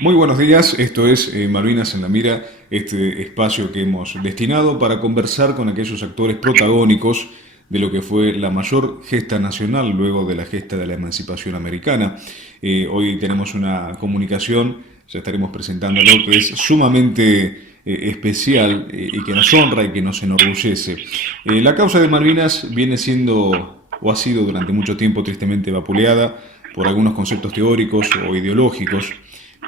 Muy buenos días, esto es Malvinas en la Mira, este espacio que hemos destinado para conversar con aquellos actores protagónicos de lo que fue la mayor gesta nacional luego de la gesta de la emancipación americana. Hoy tenemos una comunicación, ya estaremos presentándolo, que es sumamente especial y que nos honra y que nos enorgullece. La causa de Malvinas viene siendo o ha sido durante mucho tiempo tristemente vapuleada por algunos conceptos teóricos o ideológicos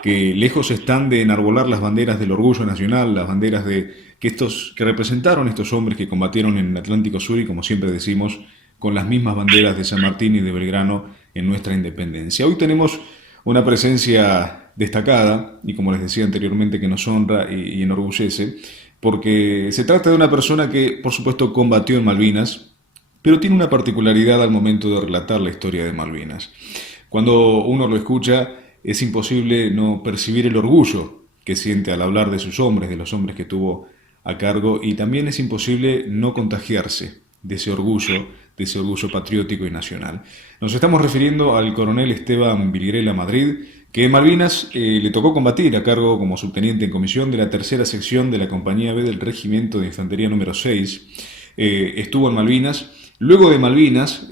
que lejos están de enarbolar las banderas del orgullo nacional, las banderas que representaron estos hombres que combatieron en el Atlántico Sur y, como siempre decimos, con las mismas banderas de San Martín y de Belgrano en nuestra independencia. Hoy tenemos una presencia destacada y, como les decía anteriormente, que nos honra y enorgullece, porque se trata de una persona que, por supuesto, combatió en Malvinas, pero tiene una particularidad al momento de relatar la historia de Malvinas. Cuando uno lo escucha, es imposible no percibir el orgullo que siente al hablar de sus hombres, de los hombres que tuvo a cargo, y también es imposible no contagiarse de ese orgullo patriótico y nacional. Nos estamos refiriendo al coronel Esteban Vilgrela Madrid, que en Malvinas le tocó combatir a cargo como subteniente en comisión de la tercera sección de la Compañía B del Regimiento de Infantería número 6. Estuvo en Malvinas. Luego de Malvinas,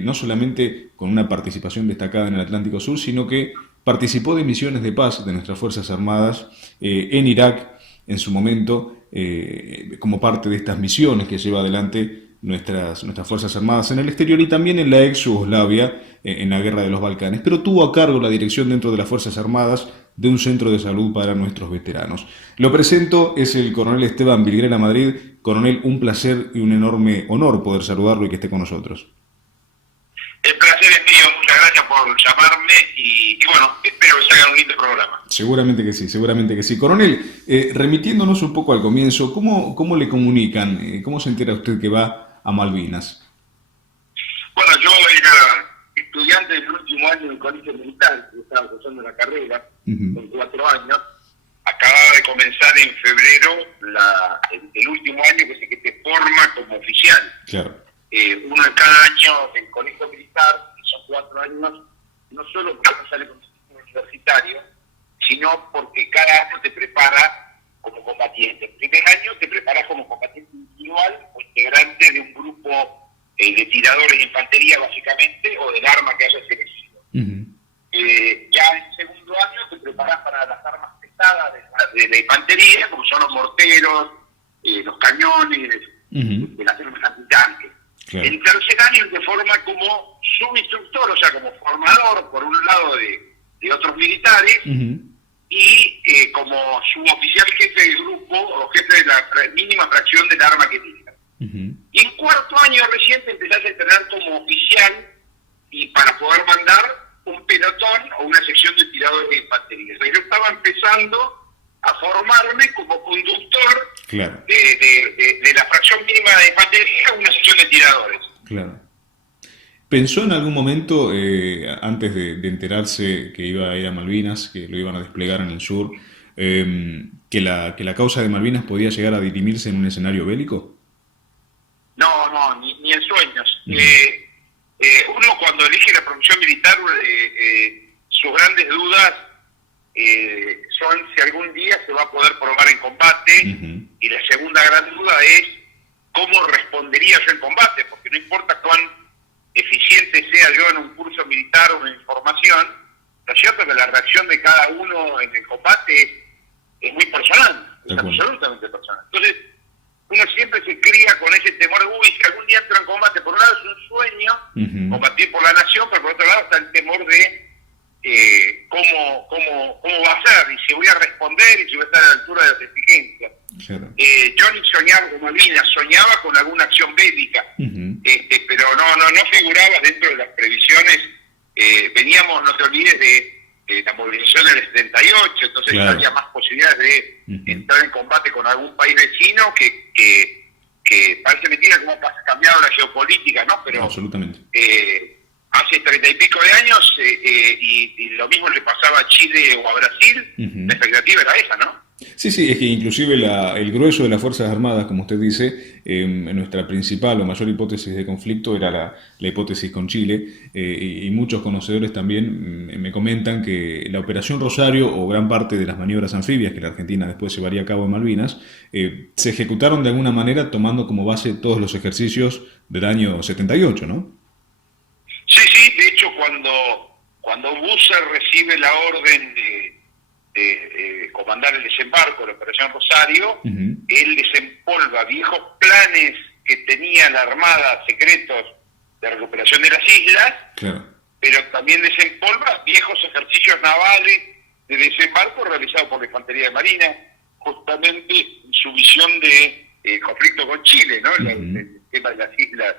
no solamente con una participación destacada en el Atlántico Sur, sino que participó de misiones de paz de nuestras Fuerzas Armadas en Irak en su momento, como parte de estas misiones que lleva adelante nuestras Fuerzas Armadas en el exterior y también en la ex Yugoslavia, en la Guerra de los Balcanes. Pero tuvo a cargo la dirección dentro de las Fuerzas Armadas de un centro de salud para nuestros veteranos. Lo presento, es el coronel Esteban Vilgrela Madrid. Coronel, un placer y un enorme honor poder saludarlo y que esté con nosotros. El placer es mío, muchas gracias por llamarme y bueno, espero que se haga un lindo programa. Seguramente que sí, seguramente que sí. Coronel, remitiéndonos un poco al comienzo, ¿cómo le comunican? ¿Cómo se entera usted que va a Malvinas? Bueno, yo era estudiante del último año del colegio militar, yo estaba cursando la carrera, con 4 años. Acababa de comenzar en febrero el último año que te forma como oficial. Claro. Uno en cada año del colegio militar, que son 4 años, no solo porque uno sale con un título universitario, sino porque cada año te prepara como combatiente. El primer año te preparas como combatiente individual o integrante de un grupo de tiradores de infantería, básicamente, o del arma que hayas elegido. Ya en el segundo año te preparas para las armas pesadas de la infantería, como son los morteros, los cañones, de las armas antitanques. Claro. En tercer año te forma como subinstructor, o sea, como formador, por un lado, de otros militares, y como suboficial jefe del grupo, o jefe de la mínima fracción del arma que tengas. Y en cuarto año recién te empezás a entrenar como oficial, y para poder mandar un pelotón o una sección de tiradores de infantería. O sea, yo estaba empezando a formarme como conductor, claro, de la fracción mínima de infantería a una sección de tiradores. Claro. ¿Pensó en algún momento, antes de enterarse que iba a ir a Malvinas, que lo iban a desplegar en el sur, que la causa de Malvinas podía llegar a dirimirse en un escenario bélico? No, ni en sueños. Uno cuando elige la profesión militar, sus grandes dudas son si algún día se va a poder probar en combate, y la segunda gran duda es cómo respondería yo en combate, porque no importa cuán eficiente sea yo en un curso militar o en información, ¿no es cierto? Que la reacción de cada uno en el combate es muy personal, es absolutamente personal. Entonces, uno siempre se cría con ese temor de, si algún día entro en combate. Por un lado es un sueño, combatir por la nación, pero por otro lado está el temor de cómo va a ser, y si voy a responder, y si voy a estar a la altura de las exigencias. Claro. Yo ni soñaba con Malvinas, soñaba con alguna acción bélica, pero no figuraba dentro de las previsiones. Veníamos, no te olvides, de la movilización del 78, entonces claro, había más posibilidades de entrar en combate con algún país vecino que parece mentira cómo ha cambiado la geopolítica, ¿no? Pero absolutamente. Hace 30 y pico de años, y lo mismo le pasaba a Chile o a Brasil, la expectativa era esa, ¿no? Sí, sí, es que inclusive el grueso de las Fuerzas Armadas, como usted dice, nuestra principal o mayor hipótesis de conflicto era la hipótesis con Chile, y muchos conocedores también me comentan que la Operación Rosario o gran parte de las maniobras anfibias que la Argentina después llevaría a cabo en Malvinas, se ejecutaron de alguna manera tomando como base todos los ejercicios del año 78, ¿no? Sí, sí, de hecho cuando Busser recibe la orden de comandar el desembarco de la Operación Rosario, Ujú. él desempolva viejos planes que tenía la Armada secretos de recuperación de las islas, Claro. pero también desempolva viejos ejercicios navales de desembarco realizados por la Infantería de Marina, justamente en su visión de conflicto con Chile, ¿no? Ujú. El tema de las islas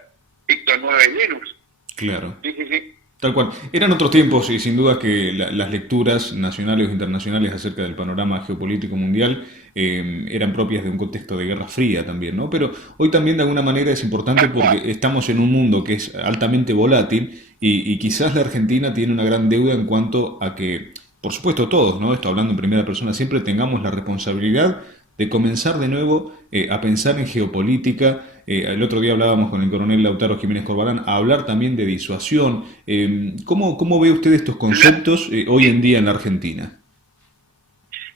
Víctor 9 y Venus. Claro. Sí, sí, sí. Tal cual. Eran otros tiempos y sin duda que las lecturas nacionales o internacionales acerca del panorama geopolítico mundial eran propias de un contexto de Guerra Fría también, ¿no? Pero hoy también de alguna manera es importante Tal cual. porque estamos en un mundo que es altamente volátil y quizás la Argentina tiene una gran deuda en cuanto a que, por supuesto todos, ¿no? Esto hablando en primera persona, siempre tengamos la responsabilidad de comenzar de nuevo a pensar en geopolítica. El otro día hablábamos con el coronel Lautaro Jiménez Corbalán, a hablar también de disuasión. ¿Cómo ve usted estos conceptos hoy en día en la Argentina?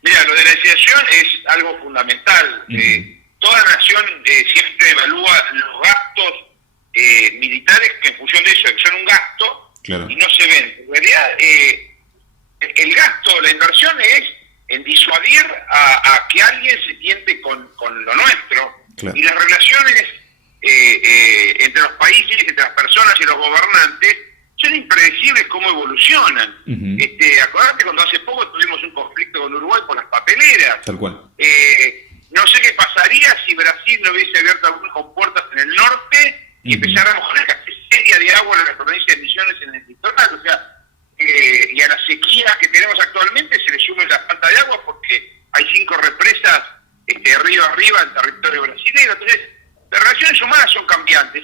Mira, lo de la iniciación es algo fundamental. Ujú. Toda nación siempre evalúa los gastos militares que en función de eso, que son un gasto Claro. y no se ven. En realidad, el gasto, la inversión es en disuadir a que alguien se tiente con lo nuestro. Claro. Y las relaciones entre los países, entre las personas y los gobernantes son impredecibles cómo evolucionan. Ujú. Acordate cuando hace poco tuvimos un conflicto con Uruguay por las papeleras. Tal cual. No sé qué pasaría si Brasil no hubiese abierto algunas compuertas en el norte y Ujú. empezáramos con una escasez seria de agua en la provincia de Misiones en el litoral. O sea, y a la sequía que tenemos actualmente se le suma la falta de agua porque hay 5 represas río arriba en territorio brasileño. Entonces, las relaciones humanas son cambiantes.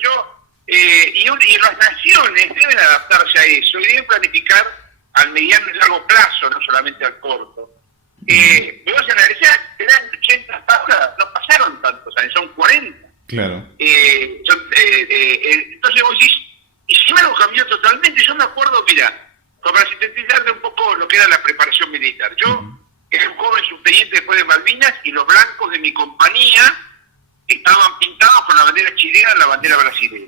Y las naciones deben adaptarse a eso y deben planificar al mediano y largo plazo, no solamente al corto. Vos analizar, eran 80 tablas, no pasaron tantos años, son 40. Claro. Entonces vos decís, y si algo cambió totalmente, yo me acuerdo, mira, para sintetizarte un poco lo que era la preparación militar. Yo era un joven subteniente después de Malvinas y los blancos de mi compañía estaban pintados con la bandera chilena y la bandera brasileña.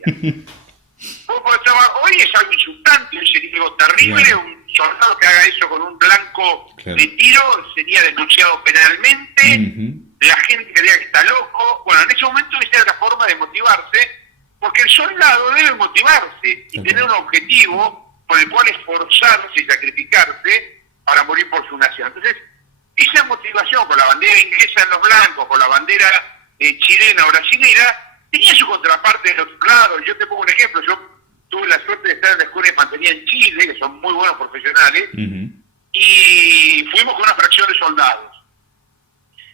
Hoy es algo insultante, hoy sería algo terrible, Claro. un soldado que haga eso con un blanco Claro. de tiro sería denunciado penalmente, Ujú. la gente creía que está loco. Bueno, en ese momento esa era la forma de motivarse, porque el soldado debe motivarse y tener un objetivo por el cual esforzarse y sacrificarse para morir por su nación. Entonces, esa motivación con la bandera inglesa en los blancos, con la bandera chilena o brasilera, tenía su contraparte del otro lado. Yo te pongo un ejemplo, yo tuve la suerte de estar en la Escuela de Infantería en Chile, que son muy buenos profesionales, Ujú. y fuimos con una fracción de soldados.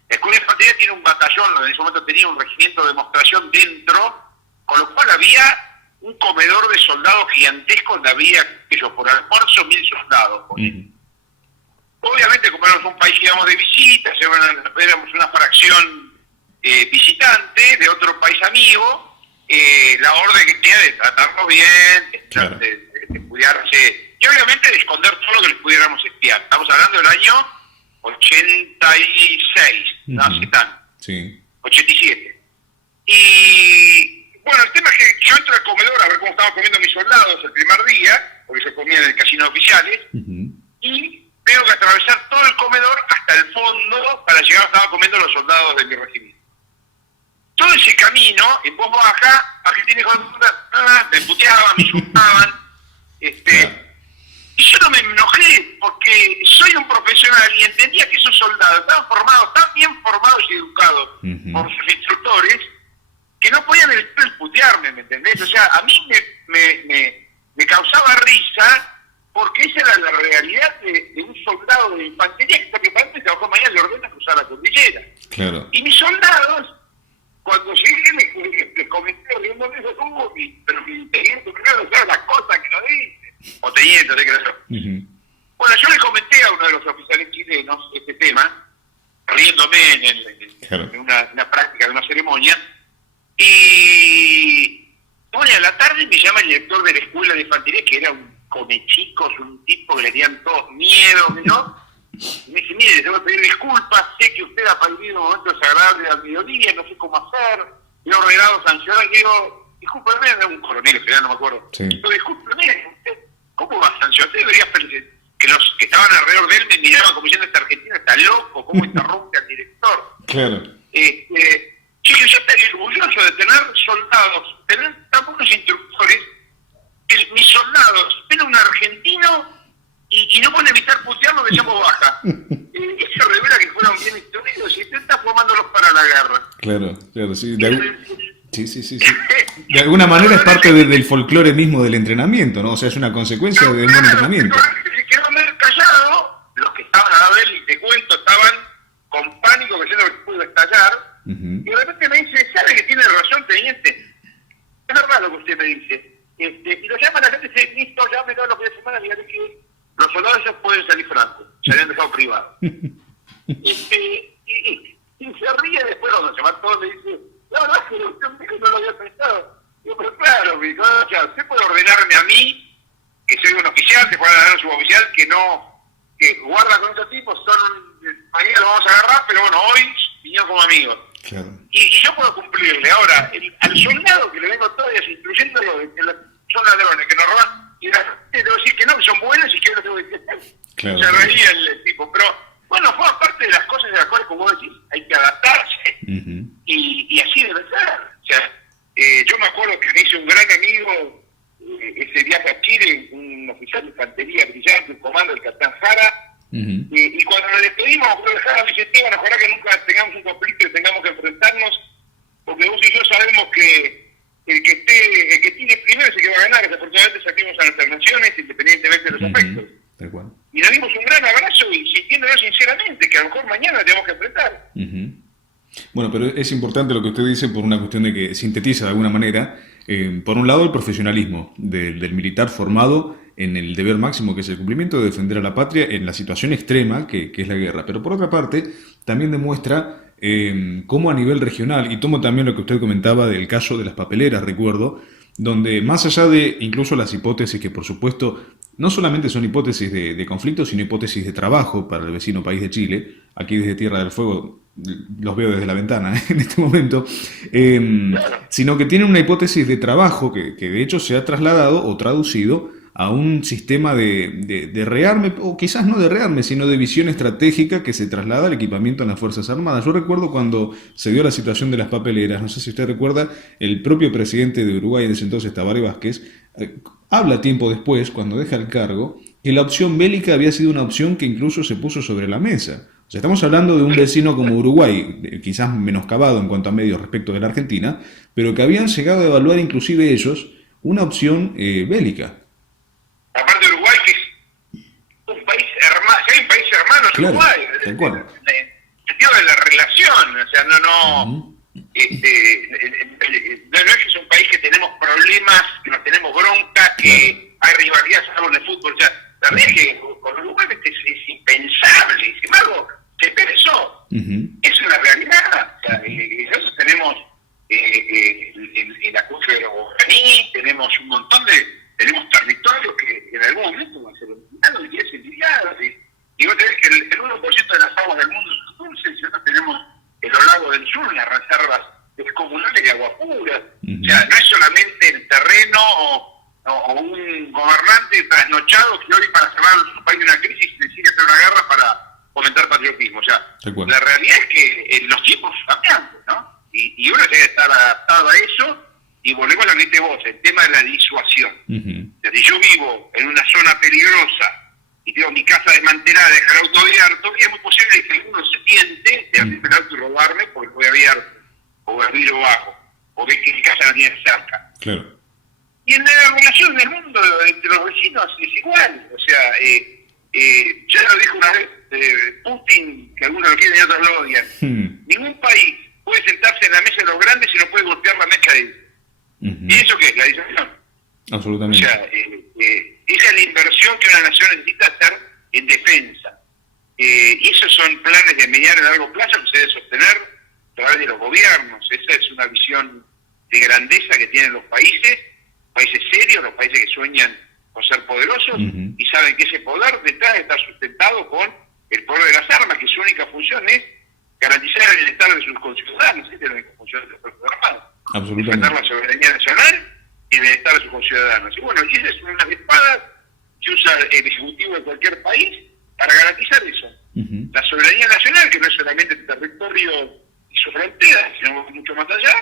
La Escuela de Infantería tiene un batallón, en ese momento tenía un regimiento de demostración dentro, con lo cual había un comedor de soldados gigantesco donde había, por almuerzo, 1000 soldados. Ujú. Obviamente, como éramos un país que íbamos de visita, éramos una fracción visitante de otro país amigo, la orden que tenía de tratarnos bien, Claro. de cuidarse, y obviamente de esconder todo lo que les pudiéramos espiar. Estamos hablando del año 86, no Ujú. hace tanto, Sí. 87. Y bueno, el tema es que yo entro al comedor a ver cómo estaban comiendo mis soldados el primer día, porque se comían en el casino de oficiales, Ujú. y tengo que atravesar todo el comedor hasta el fondo para llegar a donde estaban comiendo los soldados de mi regimiento. Todo ese camino, en voz baja, Argentina me puteaban, me insultaban, Claro. y yo no me enojé porque soy un profesional y entendía que esos soldados estaban formados, tan bien formados y educados Ujú. por sus instructores, que no podían evitar putearme, ¿me entendés? O sea, a mí me causaba risa porque esa era la realidad de un soldado de infantería que está preparado y trabajó mañana le ordena cruzar la cordillera. Claro. Y mis soldados, cuando llegué, les comenté riéndome eso, pero mi teniente primero sabe las cosas que no dice. O teniente, sé que no. Ujú. Bueno, yo le comenté a uno de los oficiales chilenos este tema, valiéndome Claro. en una práctica de una ceremonia. Y bueno, a la tarde me llama el director de la escuela de infantería, que era un comechicos, un tipo que le tenían todos miedo, ¿no? Y me dice, mire, le tengo que pedir disculpas, sé que usted ha vivido un momento desagradable al mediodía, no sé cómo hacer, le he ordenado sancionar, y digo, discúlpeme, era un coronel, no me acuerdo. Sí. Digo, discúlpeme, ¿usted cómo va a sancionar? Usted debería que los que estaban alrededor de él me miraban como diciendo, este argentino está loco, ¿cómo interrumpe al director? Claro. Sí, yo estaría orgulloso de tener soldados, tener tan buenos instructores, que mis soldados ven a un argentino y no pueden evitar putearlo, le llamo baja. Eso revela que fueron bien instruidos y usted está formándolos para la guerra. Claro, claro, sí. Sí. De alguna manera es parte del folclore mismo del entrenamiento, ¿no? O sea, es una consecuencia de un buen entrenamiento. Se quedó medio callado, los que estaban al lado de él, y te cuento, estaban con pánico, creyendo que pudo estallar. Uh-huh. Y de repente me dice, ¿sabe que tiene razón, teniente? Es verdad lo que usted me dice. Y lo llaman a la gente y dice, listo, llámelo a los fines de semana, dígale que los soldados ya pueden salir francos, se habían dejado privados. Y se ríe después cuando se va todo, le dice, la verdad es que usted me dijo que no lo había pensado. Digo, pero claro, me dijo, usted puede ordenarme a mí, que soy un oficial, que puede ordenar a un suboficial, que guarda con estos tipos, mañana lo vamos a agarrar, pero bueno, hoy vinieron como amigos. Claro. Y yo puedo cumplirle. Ahora, al soldado que le vengo todos los días instruyéndolo de que son ladrones, que nos roban, y la gente le voy a decir que no, que son buenos y que yo los tengo que decir. Claro. Se reía el tipo. Pero, bueno, fue parte de las cosas de las cuales, como vos decís, hay que adaptarse. Uh-huh. Y así debe ser. O sea, yo me acuerdo que me hice un gran amigo ese viaje a Chile, un oficial de infantería brillante, un comando del capitán Jara. Uh-huh. Y cuando le despedimos, Jara me dice, Esteban, ojalá que nunca tengamos un conflicto y tengamos que enfrentarnos, porque vos y yo sabemos que el que tiene primero es el que va a ganar. Desafortunadamente saquemos a nuestras naciones independientemente de los aspectos. Tal cual. Y nos dimos un gran abrazo y sintiéndolo sinceramente, que a lo mejor mañana tenemos que enfrentar. Uh-huh. Bueno, pero es importante lo que usted dice por una cuestión de que sintetiza de alguna manera, por un lado, el profesionalismo del militar formado en el deber máximo, que es el cumplimiento de defender a la patria en la situación extrema que es la guerra. Pero por otra parte, también demuestra cómo a nivel regional, y tomo también lo que usted comentaba del caso de las papeleras, recuerdo, donde más allá de incluso las hipótesis que por supuesto no solamente son hipótesis de conflicto, sino hipótesis de trabajo para el vecino país de Chile, aquí desde Tierra del Fuego los veo desde la ventana en este momento, sino que tienen una hipótesis de trabajo que de hecho se ha trasladado o traducido a un sistema de rearme, o quizás no de rearme, sino de visión estratégica que se traslada al equipamiento en las Fuerzas Armadas. Yo recuerdo cuando se dio la situación de las papeleras, no sé si usted recuerda, el propio presidente de Uruguay en ese entonces, Tabaré Vázquez, habla tiempo después, cuando deja el cargo, que la opción bélica había sido una opción que incluso se puso sobre la mesa. O sea, estamos hablando de un vecino como Uruguay, quizás menoscabado en cuanto a medios respecto de la Argentina, pero que habían llegado a evaluar inclusive ellos una opción bélica. Aparte de Uruguay, que es un país hermano, si hay un país hermano, es Claro, Uruguay. tal cual. El sentido de la relación, o sea, no Uh-huh. no es que es un país que tenemos problemas, que nos tenemos bronca, que hay rivalidad salvo en el fútbol. O sea, la verdad es que con Uruguay es impensable, y sin embargo, se pensó. Uh-huh. Eso es la realidad. O sea, nosotros tenemos el acuífero Guaraní, tenemos un montón tenemos territorios que en algún momento van a ser eliminados y quieren ser envidiados. Y vos tenés que el 1% de las aguas del mundo son dulces, y nosotros tenemos en los lagos del sur unas reservas descomunales de agua pura. Uh-huh. O sea, no es solamente el terreno o un gobernante trasnochado que hoy para salvar su país de una crisis decide hacer una guerra para fomentar patriotismo. O sea, la realidad es que los tiempos son cambiantes, ¿no? Y uno tiene que estar adaptado a eso. Y volvemos a lo que dijiste vos, el tema de la disuasión. Uh-huh. O sea, si yo vivo en una zona peligrosa y tengo mi casa desmantelada, dejar el auto abierto, es muy posible que alguno se tiente de abrir el auto y robarme porque fue abierto, o el vidrio bajo, o ve que mi casa la tiene cerca. Claro. Y en la relación del mundo entre los vecinos es igual. O sea, ya lo dijo una vez Putin, que algunos lo quieren y otros lo odian. Ningún país puede sentarse en la mesa de los grandes y no puede golpear la mecha de ellos. Uh-huh. ¿Y eso qué es? La disuasión. Absolutamente. O sea, esa es la inversión que una nación necesita hacer en defensa. y esos son planes de mediano y largo plazo que se deben sostener a través de los gobiernos. Esa es una visión de grandeza que tienen los países serios, los países que sueñan con ser poderosos, y saben que ese poder detrás está sustentado con el poder de las armas, que su única función es garantizar el bienestar de sus conciudadanos. Esa es la única función de las Fuerzas Armadas. Defender la soberanía nacional y el bienestar de sus conciudadanos. Y bueno, y esas son unas espadas que usa el Ejecutivo de cualquier país para garantizar eso. La soberanía nacional, que no es solamente el territorio y sus fronteras, sino mucho más allá,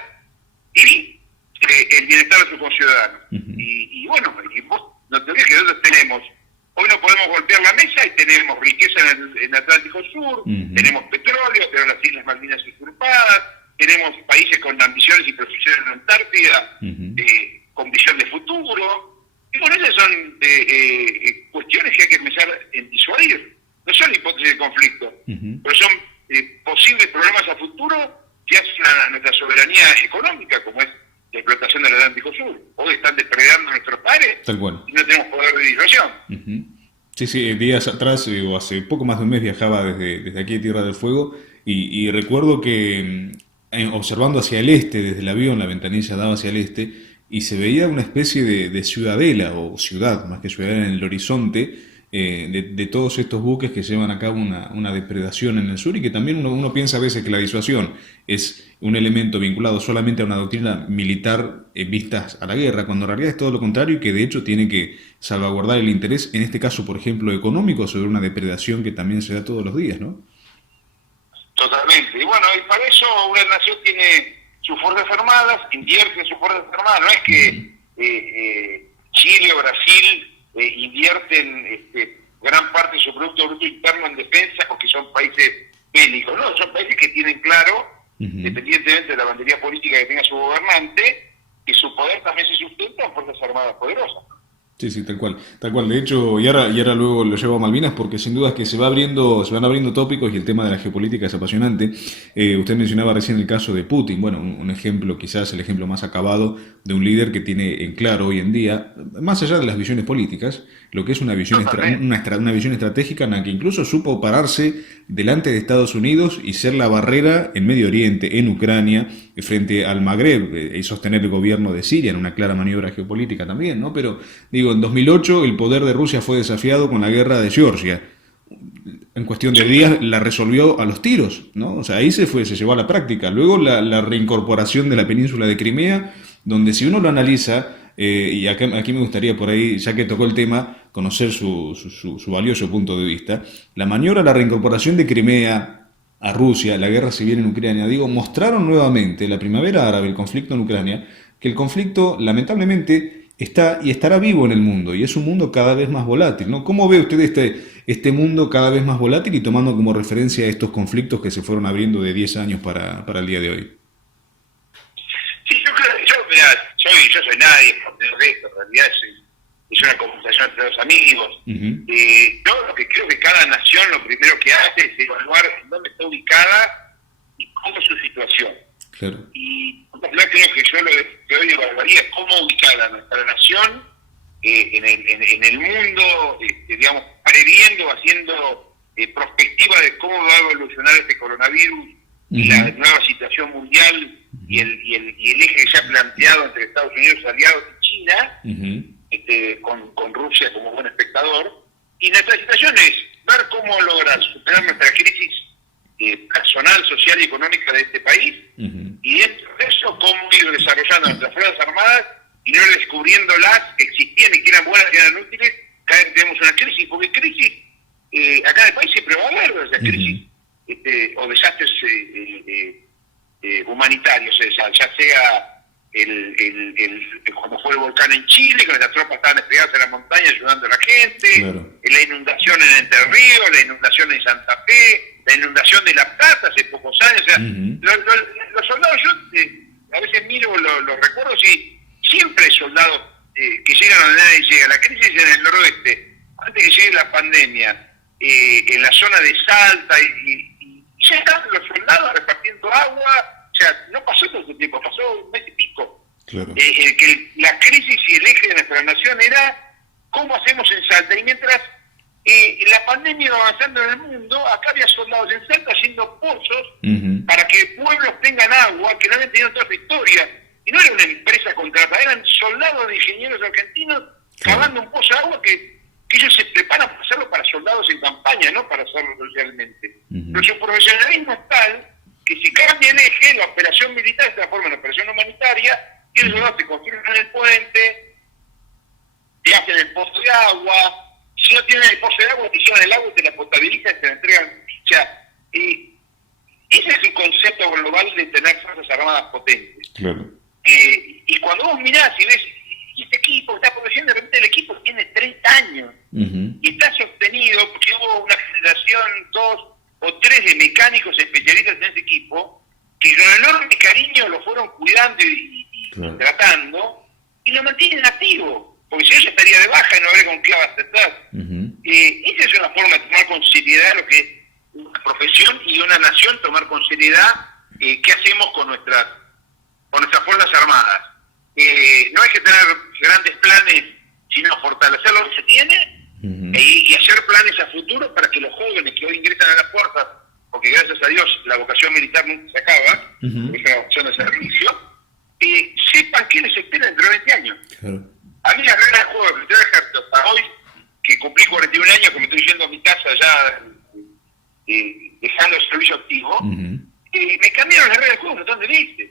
y el bienestar de sus conciudadanos. Y bueno, y vos no te olvides que nosotros tenemos, hoy no podemos golpear la mesa y tenemos riqueza en el Atlántico Sur, tenemos petróleo, tenemos las Islas Malvinas usurpadas, tenemos países con ambiciones y proyecciones en la Antártida, con visión de futuro. Y bueno, esas son cuestiones que hay que empezar a disuadir. No son hipótesis de conflicto, pero son posibles problemas a futuro que hacen a nuestra soberanía económica, como es la explotación del Atlántico Sur. Hoy están depredando nuestros pares y no tenemos poder de disuasión. Sí, días atrás, o hace poco más de un mes, viajaba desde aquí a Tierra del Fuego y recuerdo que observando hacia el este, desde el avión, la ventanilla daba hacia el este y se veía una especie de ciudadela, o ciudad, más que ciudadela, en el horizonte, de todos estos buques que llevan a cabo una depredación en el sur, y que también uno piensa a veces que la disuasión es un elemento vinculado solamente a una doctrina militar en vistas a la guerra, cuando en realidad es todo lo contrario, y que de hecho tiene que salvaguardar el interés, en este caso, por ejemplo, económico, sobre una depredación que también se da todos los días, ¿no? Totalmente. Y bueno, y para eso una nación tiene sus fuerzas armadas, invierte en sus fuerzas armadas. No es que Chile o Brasil invierten gran parte de su Producto Bruto Interno en defensa porque son países bélicos. No, son países que tienen claro, independientemente de la bandería política que tenga su gobernante, que su poder también se sustenta en fuerzas armadas poderosas. Sí, tal cual. De hecho, y ahora luego lo llevo a Malvinas, porque sin duda es que se van abriendo tópicos, y el tema de la geopolítica es apasionante. Usted mencionaba recién el caso de Putin. Bueno, un ejemplo, quizás el ejemplo más acabado de un líder que tiene en claro hoy en día, más allá de las visiones políticas, lo que es una visión una visión estratégica, en la que incluso supo pararse delante de Estados Unidos y ser la barrera en Medio Oriente, en Ucrania, frente al Magreb, y sostener el gobierno de Siria en una clara maniobra geopolítica también, ¿no? Pero digo, en 2008 el poder de Rusia fue desafiado con la guerra de Georgia. En cuestión de días la resolvió a los tiros, ¿no? O sea, ahí se llevó a la práctica. Luego la reincorporación de la península de Crimea, donde si uno lo analiza, y aquí me gustaría por ahí, ya que tocó el tema, conocer su valioso punto de vista, la maniobra, la reincorporación de Crimea a Rusia, la guerra civil en Ucrania, mostraron nuevamente, la primavera árabe, el conflicto en Ucrania, que el conflicto lamentablemente está y estará vivo en el mundo, y es un mundo cada vez más volátil, ¿no? ¿Cómo ve usted este mundo cada vez más volátil, y tomando como referencia estos conflictos que se fueron abriendo de 10 años para el día de hoy? Sí, yo creo que yo soy nadie por el resto, en realidad es una conversación entre los amigos. Yo lo que creo que cada nación lo primero que hace es evaluar en dónde está ubicada y cómo es su situación. Claro. Y yo creo que yo lo que hoy evaluaría es cómo ubicar a nuestra nación en el mundo, previendo, haciendo perspectiva de cómo va a evolucionar este coronavirus y la nueva situación mundial y el eje ya planteado entre Estados Unidos aliados y China, con Rusia como buen espectador. Y nuestra situación es ver cómo lograr superar nuestra crisis personal, social y económica de este país, y dentro de eso cómo ir desarrollando nuestras Fuerzas Armadas y no ir descubriéndolas que existían y que eran buenas, que eran útiles cada vez que tenemos una crisis, porque crisis acá en el país siempre va a haber, o sea, crisis o desastres humanitarios, ya sea como fue el volcán en Chile, que las tropas estaban desplegadas en la montaña ayudando a la gente, claro, la inundación en Entre Ríos, la inundación en Santa Fe, la inundación de La Plata hace pocos años. O sea, los soldados, yo a veces miro los recuerdos y siempre hay soldados que llegan a donde nadie llega. La crisis en el noroeste, antes que llegue la pandemia, en la zona de Salta, y ya están los soldados repartiendo agua. O sea, no pasó todo este tiempo, pasó un mes y pico. Claro. Que la crisis y el eje de nuestra nación era cómo hacemos en Salta. Y mientras La pandemia iba avanzando en el mundo, acá había soldados en Salta haciendo pozos para que pueblos tengan agua, que no habían tenido toda su historia. Y no era una empresa contratada, eran soldados de ingenieros argentinos cavando un pozo de agua que ellos se preparan para hacerlo para soldados en campaña, no para hacerlo socialmente. Pero su profesionalismo es tal que si cambia el eje, la operación militar se transforma en operación humanitaria, y los soldados te construyen el puente, te hacen el pozo de agua. Si no tienen el pozo de agua, te llevan el agua, te la potabilizan y te la entregan. O sea, ese es el concepto global de tener fuerzas armadas potentes. Claro. Y cuando vos mirás y ves, y este equipo está produciendo, de repente el equipo tiene 30 años y está sostenido porque hubo una generación, 2 o 3 de mecánicos especialistas en ese equipo que con enorme cariño lo fueron cuidando y tratando y lo mantienen activo. Porque si yo ya estaría de baja y no habría con qué abastecer. Esa es una forma de tomar con seriedad lo que es una profesión y una nación, tomar con seriedad qué hacemos con nuestras Fuerzas Armadas. No hay que tener grandes planes, sino fortalecer lo que se tiene y hacer planes a futuro para que los jóvenes que hoy ingresan a las fuerzas, porque gracias a Dios la vocación militar nunca se acaba, es una vocación de servicio, sepan qué les espera dentro de 20 años. Claro. A mí las reglas de juego del militario ejército hasta hoy, que cumplí 41 años, que me estoy yendo a mi casa ya dejando el servicio activo, me cambiaron las reglas de juego un montón de veces.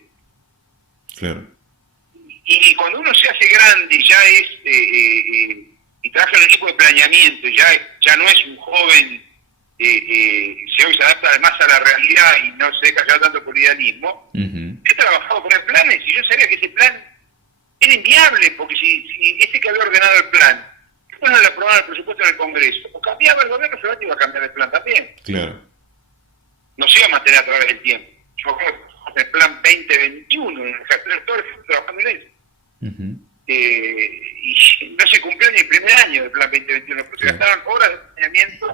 Claro. Y cuando uno se hace grande, ya es, y trabaja en el equipo de planeamiento, ya no es un joven, si hoy se adapta más a la realidad y no se deja llevar tanto por idealismo, yo he trabajado con el planes y yo sabía que ese plan era inviable, porque si ese que había ordenado el plan, después no le aprobaron el presupuesto en el Congreso, o cambiaba el gobierno, se iba a cambiar el plan también. Claro. No se iba a mantener a través del tiempo. Yo creo que el plan 2021, en el ejército, todo el mundo trabajando en eso. Y no se cumplió ni el primer año del plan 2021, porque se gastaron horas de planeamiento.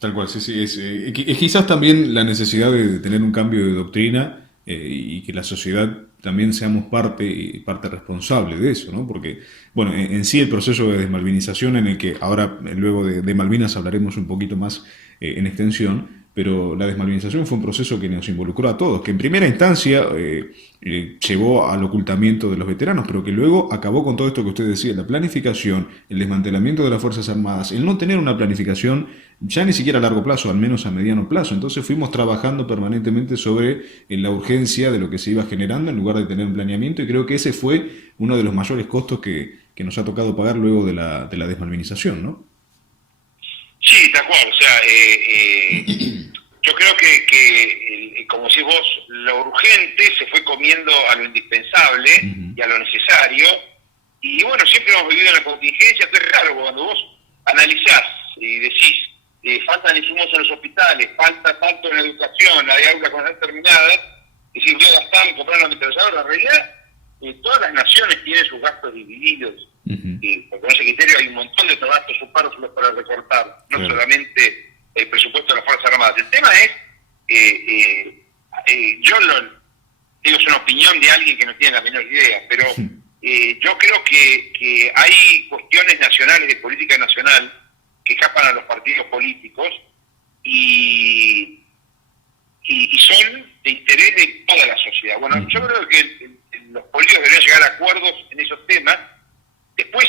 Tal cual, sí. Es quizás también la necesidad de tener un cambio de doctrina y que la sociedad también seamos parte responsable de eso, ¿no? Porque, bueno, en sí el proceso de desmalvinización en el que ahora, luego de Malvinas, hablaremos un poquito más en extensión, pero la desmalvinización fue un proceso que nos involucró a todos, que en primera instancia llevó al ocultamiento de los veteranos, pero que luego acabó con todo esto que usted decía, la planificación, el desmantelamiento de las Fuerzas Armadas, el no tener una planificación ya ni siquiera a largo plazo, al menos a mediano plazo. Entonces fuimos trabajando permanentemente sobre la urgencia de lo que se iba generando en lugar de tener un planeamiento, y creo que ese fue uno de los mayores costos que nos ha tocado pagar luego de la desmalvinización, ¿no? Sí, tal cual, o sea, yo creo que como decís vos, lo urgente se fue comiendo a lo indispensable y a lo necesario, y bueno, siempre hemos vivido en la contingencia. Entonces, claro, cuando vos analizás y decís, faltan insumos en los hospitales, falta tanto en la educación, hay aulas con edad terminadas, y si voy a gastar en comprar una ametralladora, en realidad todas las naciones tienen sus gastos divididos. Porque con ese criterio hay un montón de trabajos superfluos para recortar, no solamente el presupuesto de las Fuerzas Armadas. El tema es, yo digo, es una opinión de alguien que no tiene la menor idea, pero yo creo que hay cuestiones nacionales, de política nacional, que escapan a los partidos políticos y son de interés de toda la sociedad. Bueno, yo creo que los políticos deberían llegar a acuerdos en esos temas. Después,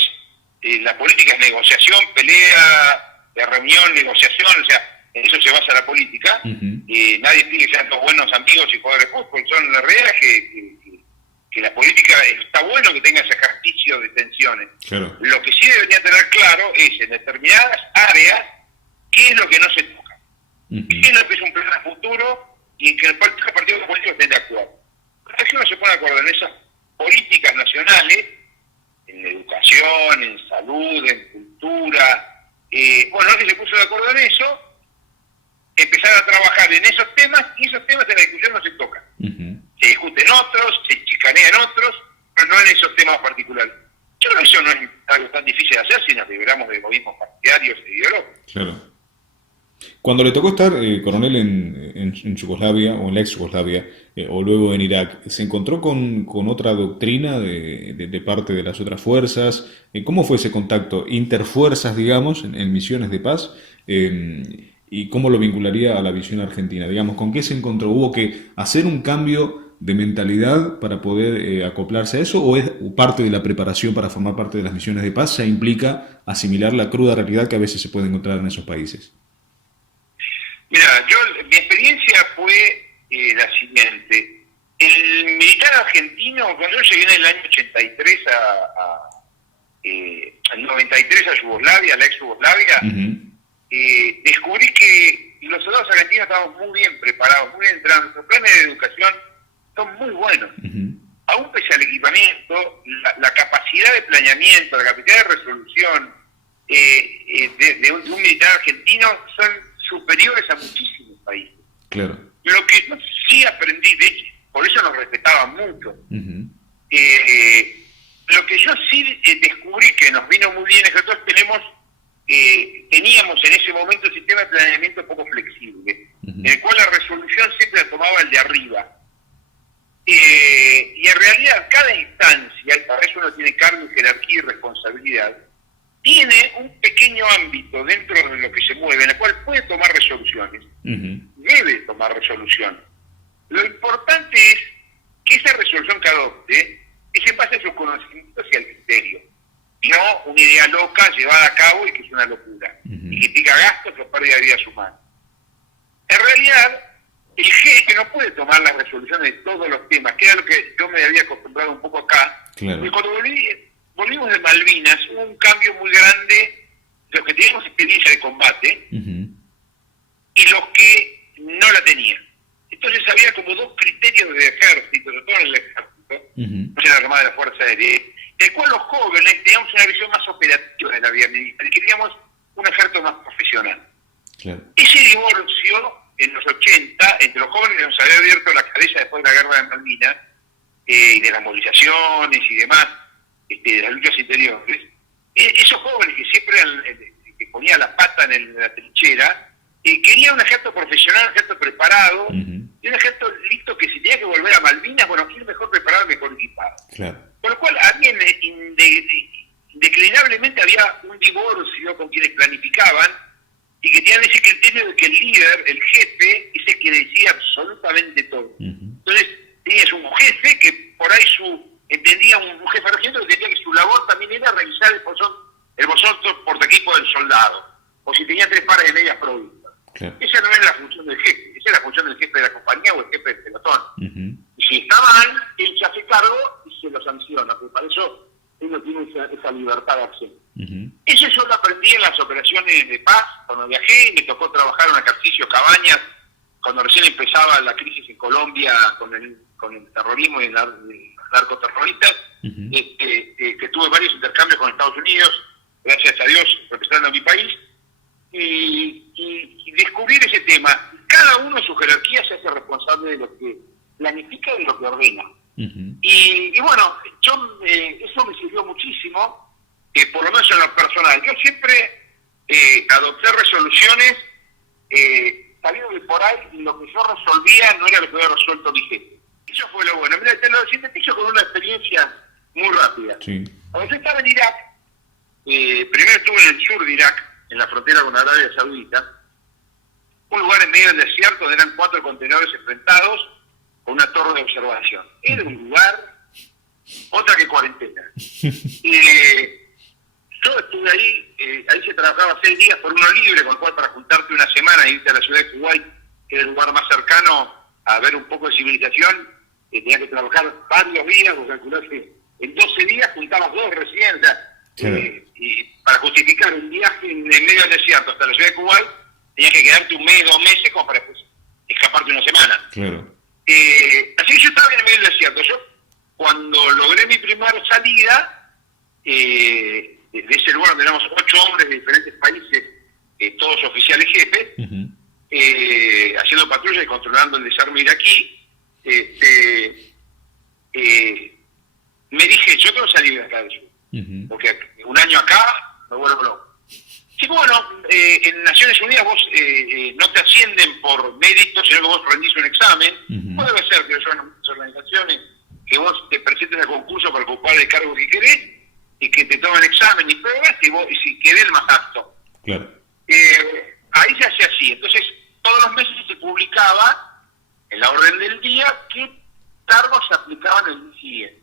la política es negociación, pelea, reunión, negociación, o sea, en eso se basa la política. Nadie pide que sean todos buenos amigos y jugadores de fútbol. Son la realidad que la política está bueno que tenga ese ejercicio de tensiones. Claro. Lo que sí debería tener claro es, en determinadas áreas, qué es lo que no se toca. Qué es lo que es un plan a futuro y que los partidos políticos estén de acuerdo. Si uno se pone de acuerdo en esas políticas nacionales, en educación, en salud, en cultura, bueno, no que se puso de acuerdo en eso, empezar a trabajar en esos temas, y esos temas en la discusión no se tocan. Se discuten otros, se chicanean otros, pero no en esos temas particulares. Yo creo que eso no es algo tan difícil de hacer si nos liberamos de egoísmos partidarios e ideológicos. Claro. Cuando le tocó estar, coronel, en Yugoslavia o en la ex Yugoslavia, o luego en Irak, ¿se encontró con otra doctrina de parte de las otras fuerzas? ¿Cómo fue ese contacto interfuerzas, digamos, en misiones de paz? ¿Y cómo lo vincularía a la visión argentina? Digamos, ¿con qué se encontró? ¿Hubo que hacer un cambio de mentalidad para poder acoplarse a eso? ¿O es parte de la preparación para formar parte de las misiones de paz ya implica asimilar la cruda realidad que a veces se puede encontrar en esos países? Mira, mi experiencia fue la siguiente. El militar argentino, cuando yo llegué en el año 83 al 93 a Yugoslavia, a la ex Yugoslavia, descubrí que los soldados argentinos estaban muy bien preparados, muy bien entrenados. Los planes de educación son muy buenos. Aún pese al equipamiento, la capacidad de planeamiento, la capacidad de resolución de un militar argentino son superiores a muchísimos países. Claro. Lo que yo sí aprendí, de hecho, por eso nos respetaban mucho. Lo que yo sí descubrí que nos vino muy bien es que nosotros teníamos en ese momento un sistema de planeamiento poco flexible, en el cual la resolución siempre la tomaba el de arriba. Y en realidad cada instancia, y para eso uno tiene cargo, jerarquía y responsabilidad, tiene un pequeño ámbito dentro de lo que se mueve, en el cual puede tomar resoluciones, debe tomar resolución. Lo importante es que esa resolución que adopte es en base a sus conocimientos y al criterio, y no una idea loca llevada a cabo y que es una locura, y que implica gastos o pérdida de vidas humanas. En realidad, el jefe no puede tomar las resoluciones de todos los temas, que era lo que yo me había acostumbrado un poco acá, claro. Y cuando volvimos de Malvinas, hubo un cambio muy grande de los que teníamos experiencia de combate y los que no la tenían. Entonces había como dos criterios de ejército, sobre todo en el ejército, no se la Armada de la Fuerza Aérea, en el cual los jóvenes teníamos una visión más operativa de la vida militar y queríamos un ejército más profesional. Claro. Ese divorcio en los 80, entre los jóvenes que nos había abierto la cabeza después de la guerra de Malvinas, y de las movilizaciones y demás, de las luchas interiores, esos jóvenes que siempre que ponían la pata en la trinchera, querían un ejército profesional, un ejército preparado, y un ejército listo que si tenía que volver a Malvinas, bueno, ir mejor preparado, mejor equipado. Claro. Por lo cual, indeclinablemente había un divorcio con quienes planificaban, y que tenían ese criterio de que el líder, el jefe, es el que decía absolutamente todo. Entonces, tenías un jefe que por ahí entendía un jefe regimiento que entendía que su labor también era revisar el bosón portaequipo del soldado, o si tenía 3 pares de medias provistas. Claro. Esa no era la función del jefe, esa era la función del jefe de la compañía o el jefe del pelotón. Y si está mal, él se hace cargo y se lo sanciona, porque para eso él no tiene esa libertad de acción. Eso yo lo aprendí en las operaciones de paz, cuando viajé, me tocó trabajar en un ejercicio Cabañas, cuando recién empezaba la crisis en Colombia con el terrorismo y los narcoterroristas, que tuve varios intercambios con Estados Unidos, gracias a Dios, representando a mi país, y descubrir ese tema. Cada uno en su jerarquía se hace responsable de lo que planifica y de lo que ordena. Y bueno, eso me sirvió muchísimo, por lo menos en lo personal. Yo siempre adopté resoluciones sabiendo que por ahí lo que yo resolvía no era lo que había resuelto mi jefe. Eso fue lo bueno. Mira, te lo sintetizo con una experiencia muy rápida. Sí. Cuando yo estaba en Irak, primero estuve en el sur de Irak, en la frontera con Arabia Saudita, un lugar en medio del desierto donde eran 4 contenedores enfrentados con una torre de observación. Era un lugar, otra que cuarentena. Yo estuve ahí se trabajaba 6 días por uno libre, con lo cual para juntarte una semana e irte a la ciudad de Kuwait, que era el lugar más cercano a ver un poco de civilización, tenías que trabajar varios días, vos calculás que en 12 días juntabas 2 recién, o sea, y para justificar un viaje en medio del desierto hasta la ciudad de Kuwait, tenías que quedarte 1 mes, 2 meses, como para después escaparte una semana. Claro. Así que yo estaba en el medio del desierto. Yo, cuando logré mi primera salida, de ese lugar donde éramos 8 hombres de diferentes países, todos oficiales jefes, haciendo patrulla y controlando el desarme iraquí, me dije, yo tengo que salir de acá del sur, porque un año acá me vuelvo loco. Sí, bueno, en Naciones Unidas vos no te ascienden por mérito, sino que vos rendís un examen. Puede ser que yo en muchas organizaciones que vos te presentes al concurso para ocupar el cargo que querés y que te tomen examen y pruebas y si quedé el más apto. Claro. Ahí se hace así. Entonces, todos los meses se publicaba en la orden del día qué cargos se aplicaban el día siguiente.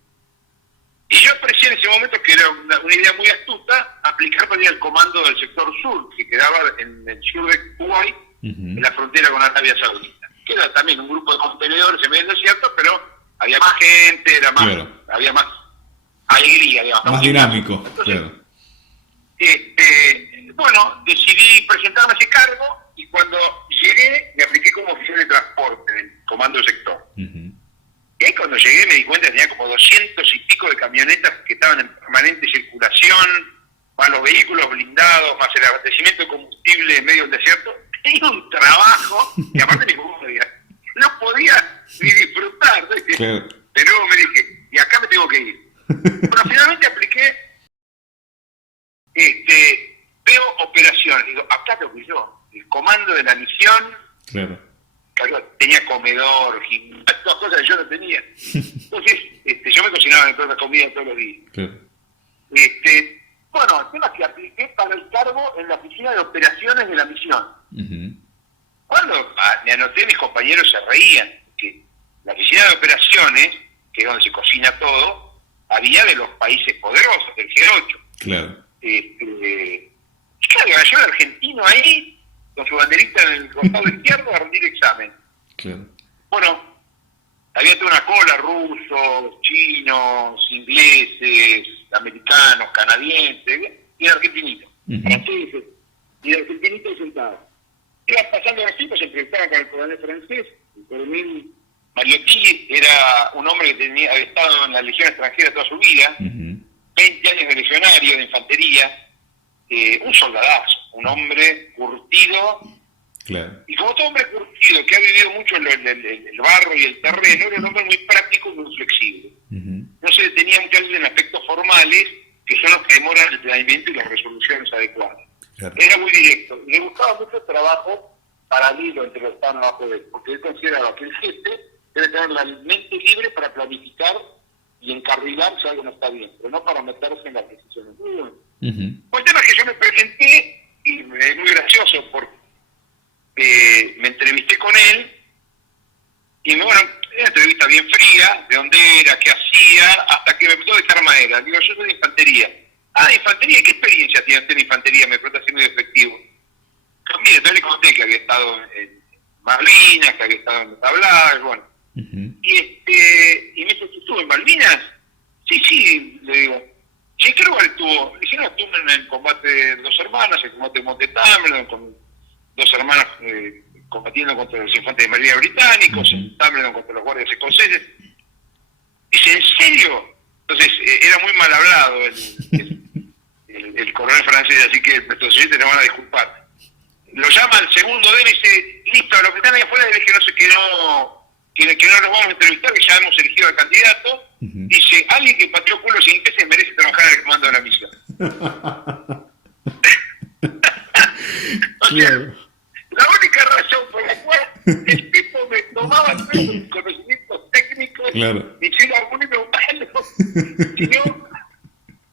Y yo aprecié en ese momento, que era una idea muy astuta, aplicar para ir al comando del sector sur, que quedaba en el sur de Kuwait, en la frontera con Arabia Saudita. Que era también un grupo de contenedores en medio del desierto, pero había más gente, había más alegría, digamos. Más dinámico. Entonces, claro. Bueno, decidí presentarme a ese cargo y cuando llegué me apliqué como oficial de transporte del comando del sector. Y cuando llegué me di cuenta que tenía como 200 y pico de camionetas que estaban en permanente circulación, más los vehículos blindados, más el abastecimiento de combustible en medio del desierto. Tenía un trabajo que aparte no podía ni disfrutar, ¿no? Claro. Pero me dije, y acá me tengo que ir. Bueno, finalmente apliqué, veo operaciones, digo, acá lo que yo, el comando de la misión. Claro. Tenía comedor, gimnasio, todas cosas que yo no tenía. Entonces, yo me cocinaba mi propia comida todos los días. Claro. Bueno, el tema es que apliqué para el cargo en la oficina de operaciones de la misión. Cuando me anoté, mis compañeros se reían, que la oficina de operaciones, que es donde se cocina todo, había de los países poderosos, del G8. Claro. Y claro, yo era argentino ahí, con su banderita en el costado izquierdo, a rendir examen. Claro. Bueno, había toda una cola, rusos, chinos, ingleses, americanos, canadienses, y argentinitos, franceses, y argentinitos sentados. Iban pasando los tipos, se entrevistaban con el coronel francés, el coronel Mariotti, era un hombre que había estado en la legión extranjera toda su vida, 20 años de legionario de infantería, un soldadazo, un hombre curtido. Claro. Y como todo hombre curtido, que ha vivido mucho el barro y el terreno, era un hombre muy práctico y muy flexible. No se detenía muchas veces en aspectos formales, que son los que demoran el planeamiento y las resoluciones adecuadas. Claro. Era muy directo. Le gustaba mucho el trabajo paralelo entre los que estaban abajo de él, porque él consideraba que el jefe debe tener la mente libre para planificar y encarrilar si algo no está bien, pero no para meterse en las decisiones. Muy bueno. El tema es que yo me presenté, y es muy gracioso, porque me entrevisté con él, y bueno, era una entrevista bien fría, de dónde era, qué hacía, hasta que me preguntó de qué arma era. Digo, yo soy de infantería. Ah, de infantería, ¿qué experiencia tiene usted en infantería? Me pregunta así muy efectivo. Pues mire, entonces le conté que había estado en Malvinas, que había estado en Tablada, bueno. Y me dice, ¿estuvo en Malvinas? Sí, le digo. ¿Y qué lugar estuvo? Le dije, no, estuvo en el combate de Dos Hermanas, el combate de Monte Tamerlane, con dos hermanas combatiendo contra los infantes de marina británicos, en Tamerlane contra los guardias escoceses. Dice, ¿en serio? Entonces, era muy mal hablado el coronel francés, así que nuestros oyentes nos van a disculpar. Lo llama el segundo de él y dice, listo, a los que están ahí afuera, dile que no nos vamos a entrevistar, que ya hemos elegido al candidato. Dice, alguien que pateó culos ingleses merece trabajar en el comando de la misión. O sea, la única razón por la cual el tipo me tomaba mis conocimientos técnicos, ni siquiera alguno malo, sino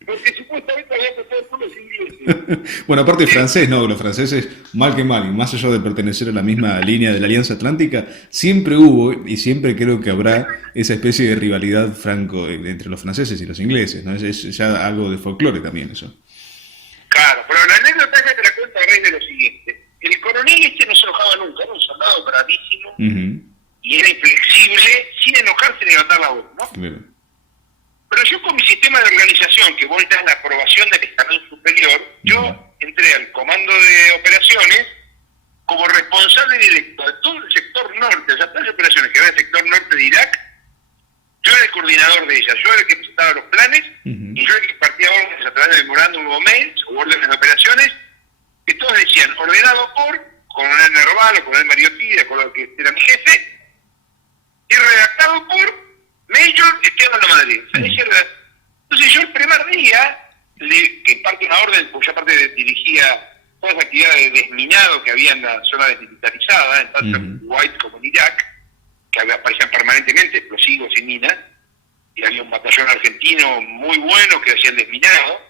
porque supuestamente había pateado culos ingleses. Bueno, aparte francés, no, los franceses, mal que mal, y más allá de pertenecer a la misma línea de la Alianza Atlántica, siempre hubo y siempre creo que habrá esa especie de rivalidad franco entre los franceses y los ingleses, ¿no? Es ya algo de folclore también eso. Claro, pero la anécdota que te la cuenta a raíz de lo siguiente. El coronel no se enojaba nunca, era un soldado bravísimo y era inflexible, sin enojarse ni levantar la voz, ¿no? Claro. Pero yo con mi sistema de organización, que vos das la aprobación del escalón superior, yo entré al comando de operaciones como responsable directo de todo el sector norte, o sea, todas las operaciones que va en el sector norte de Irak, yo era el coordinador de ellas, yo era el que presentaba los planes y yo era el que partía órdenes a través de memorándum o mails o órdenes de operaciones, que todos decían ordenado por coronel Nerval o coronel Mariotti, de acuerdo que era mi jefe, y redactado por Major Esteban La Madrid. Entonces yo el primer día, que parte una orden, pues yo aparte dirigía todas las actividades de desminado que había en la zona desmilitarizada, tanto en Kuwait como en Irak, que aparecían permanentemente explosivos y minas, y había un batallón argentino muy bueno que hacía el desminado,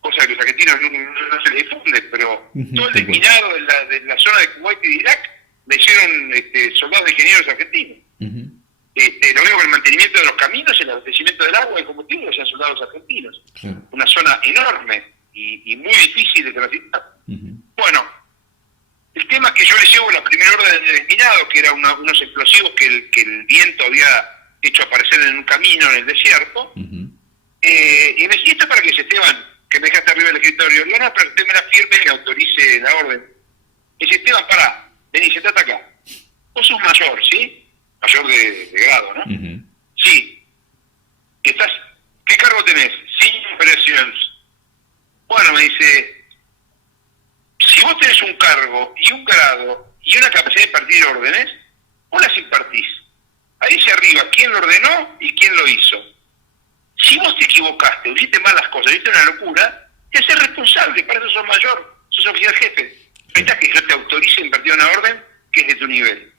cosa que los argentinos no se les difunde, pero todo el desminado de la zona de Kuwait y de Irak le hicieron soldados de ingenieros argentinos. Lo mismo con el mantenimiento de los caminos, el abastecimiento del agua y combustible, lo hacían soldados argentinos. Una zona enorme y muy difícil de transitar. Bueno, el tema es que yo le llevo la primera orden de desminado, que eran unos explosivos que el viento había hecho aparecer en un camino en el desierto, y me dije, ¿esto para qué es, Esteban? Que me dejaste arriba del escritorio. Digo, no, para que usted me la firme y me autorice la orden. Y dice, Esteban, pará, vení, sentate acá. Vos sos mayor, ¿sí? Mayor de grado, ¿no? Sí. ¿Qué cargo tenés? Senior Operations. Bueno, me dice, si vos tenés un cargo y un grado y una capacidad de impartir órdenes, vos las impartís. Ahí dice arriba quién lo ordenó y quién lo hizo. Si vos te equivocaste, o hiciste mal las cosas, hiciste una locura, te haces responsable, para eso sos mayor, sos oficial jefe. Necesitas que yo te autorice a impartir una orden que es de tu nivel.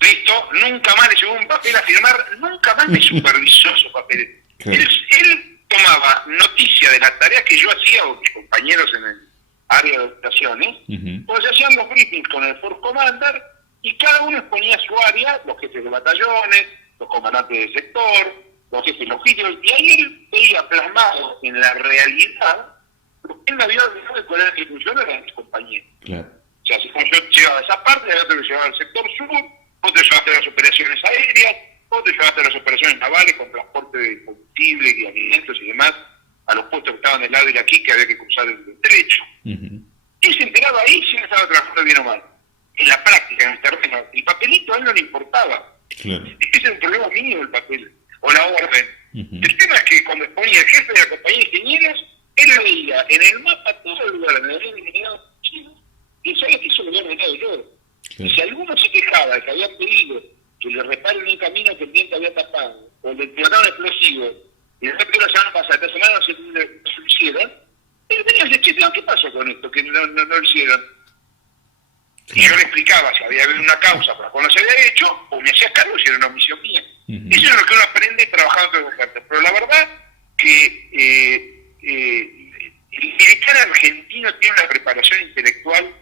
Listo, nunca más le llevó un papel a firmar, nunca más me supervisó esos papeles. Él tomaba noticia de las tareas que yo hacía, o mis compañeros en el área de operaciones, pues se hacían los briefings con el Force Commander, y cada uno exponía su área, los jefes de batallones, los comandantes del sector, los jefes logísticos, y ahí él veía plasmado en la realidad lo que él me había ordenado de cuál era la función de mis compañeros. O sea, si yo llevaba esa parte, había otro que llevaba el sector sur, otro llevaste las operaciones aéreas, otro llevaste las operaciones navales con transporte de combustible y alimentos y demás a los puestos que estaban del lado iraquí que había que cruzar el estrecho. ¿Quién se enteraba ahí si él estaba trabajando bien o mal? En la práctica, en el terreno. El papelito a él no le importaba. Ese es el problema mínimo del papel, o la orden. El tema es que cuando exponía el jefe de la compañía de ingenieros, él veía en el mapa todo el lugar donde había ingenieros chinos, y sabía que eso lo había ordenado yo. Y si alguno se quejaba de que había pedido que le reparen un camino que el viento había tapado, o le tiraron explosivos, y después que la semana pasada, esta semana no se lo hicieron, él venía y decía, ¿qué pasó con esto? Que no lo hicieron. Y yo le explicaba si había habido una causa por la cual no se había hecho, o me hacía cargo si era una omisión mía. Eso es lo que uno aprende trabajando en el ejército. Pero la verdad que el militar argentino tiene una preparación intelectual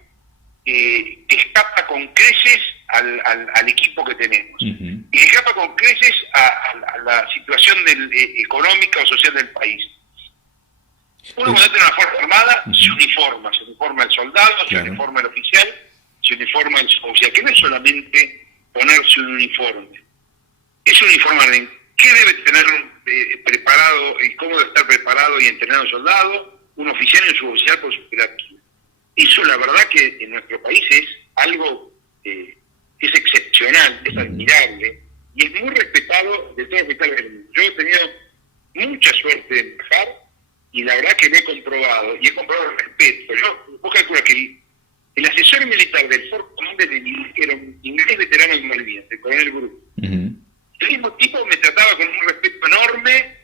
que escapa con creces al equipo que tenemos. Y escapa con creces a la situación económica o social del país. Uno cuando entra en una fuerza armada se uniforma el soldado, se uniforma el oficial, se uniforma el suboficial, que no es solamente ponerse un uniforme, es uniformar qué debe tener preparado y cómo debe estar preparado y entrenado el soldado, un oficial y un suboficial por su jerarquía. Eso la verdad que en nuestro país es algo que es excepcional, es admirable y es muy respetado de todos los militares del mundo. Yo he tenido mucha suerte de viajar y la verdad que lo he comprobado y he comprobado el respeto. Vos calculas que el asesor militar del Force Commander de Irak era un inglés veterano de Malvinas, el coronel Bruce. El mismo tipo me trataba con un respeto enorme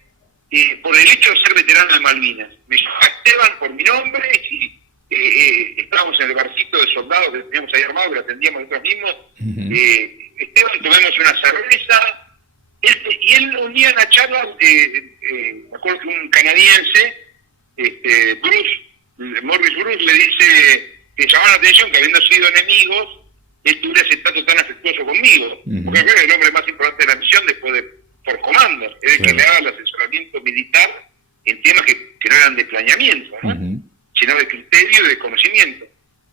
por el hecho de ser veterano de Malvinas. Me llamaba Esteban por mi nombre y estábamos en el barcito de soldados que teníamos ahí armado, que lo atendíamos nosotros mismos. Esteban, tomamos una cerveza, y él un día en la charla, me acuerdo que un canadiense, Morris Bruce, le dice que llamaba la atención que habiendo sido enemigos, él tuviera ese trato tan afectuoso conmigo, porque creo que es el hombre más importante de la misión después de por comando, es el que le daba el asesoramiento militar en temas que no eran de planeamiento, ¿no? Sino de criterio y de conocimiento.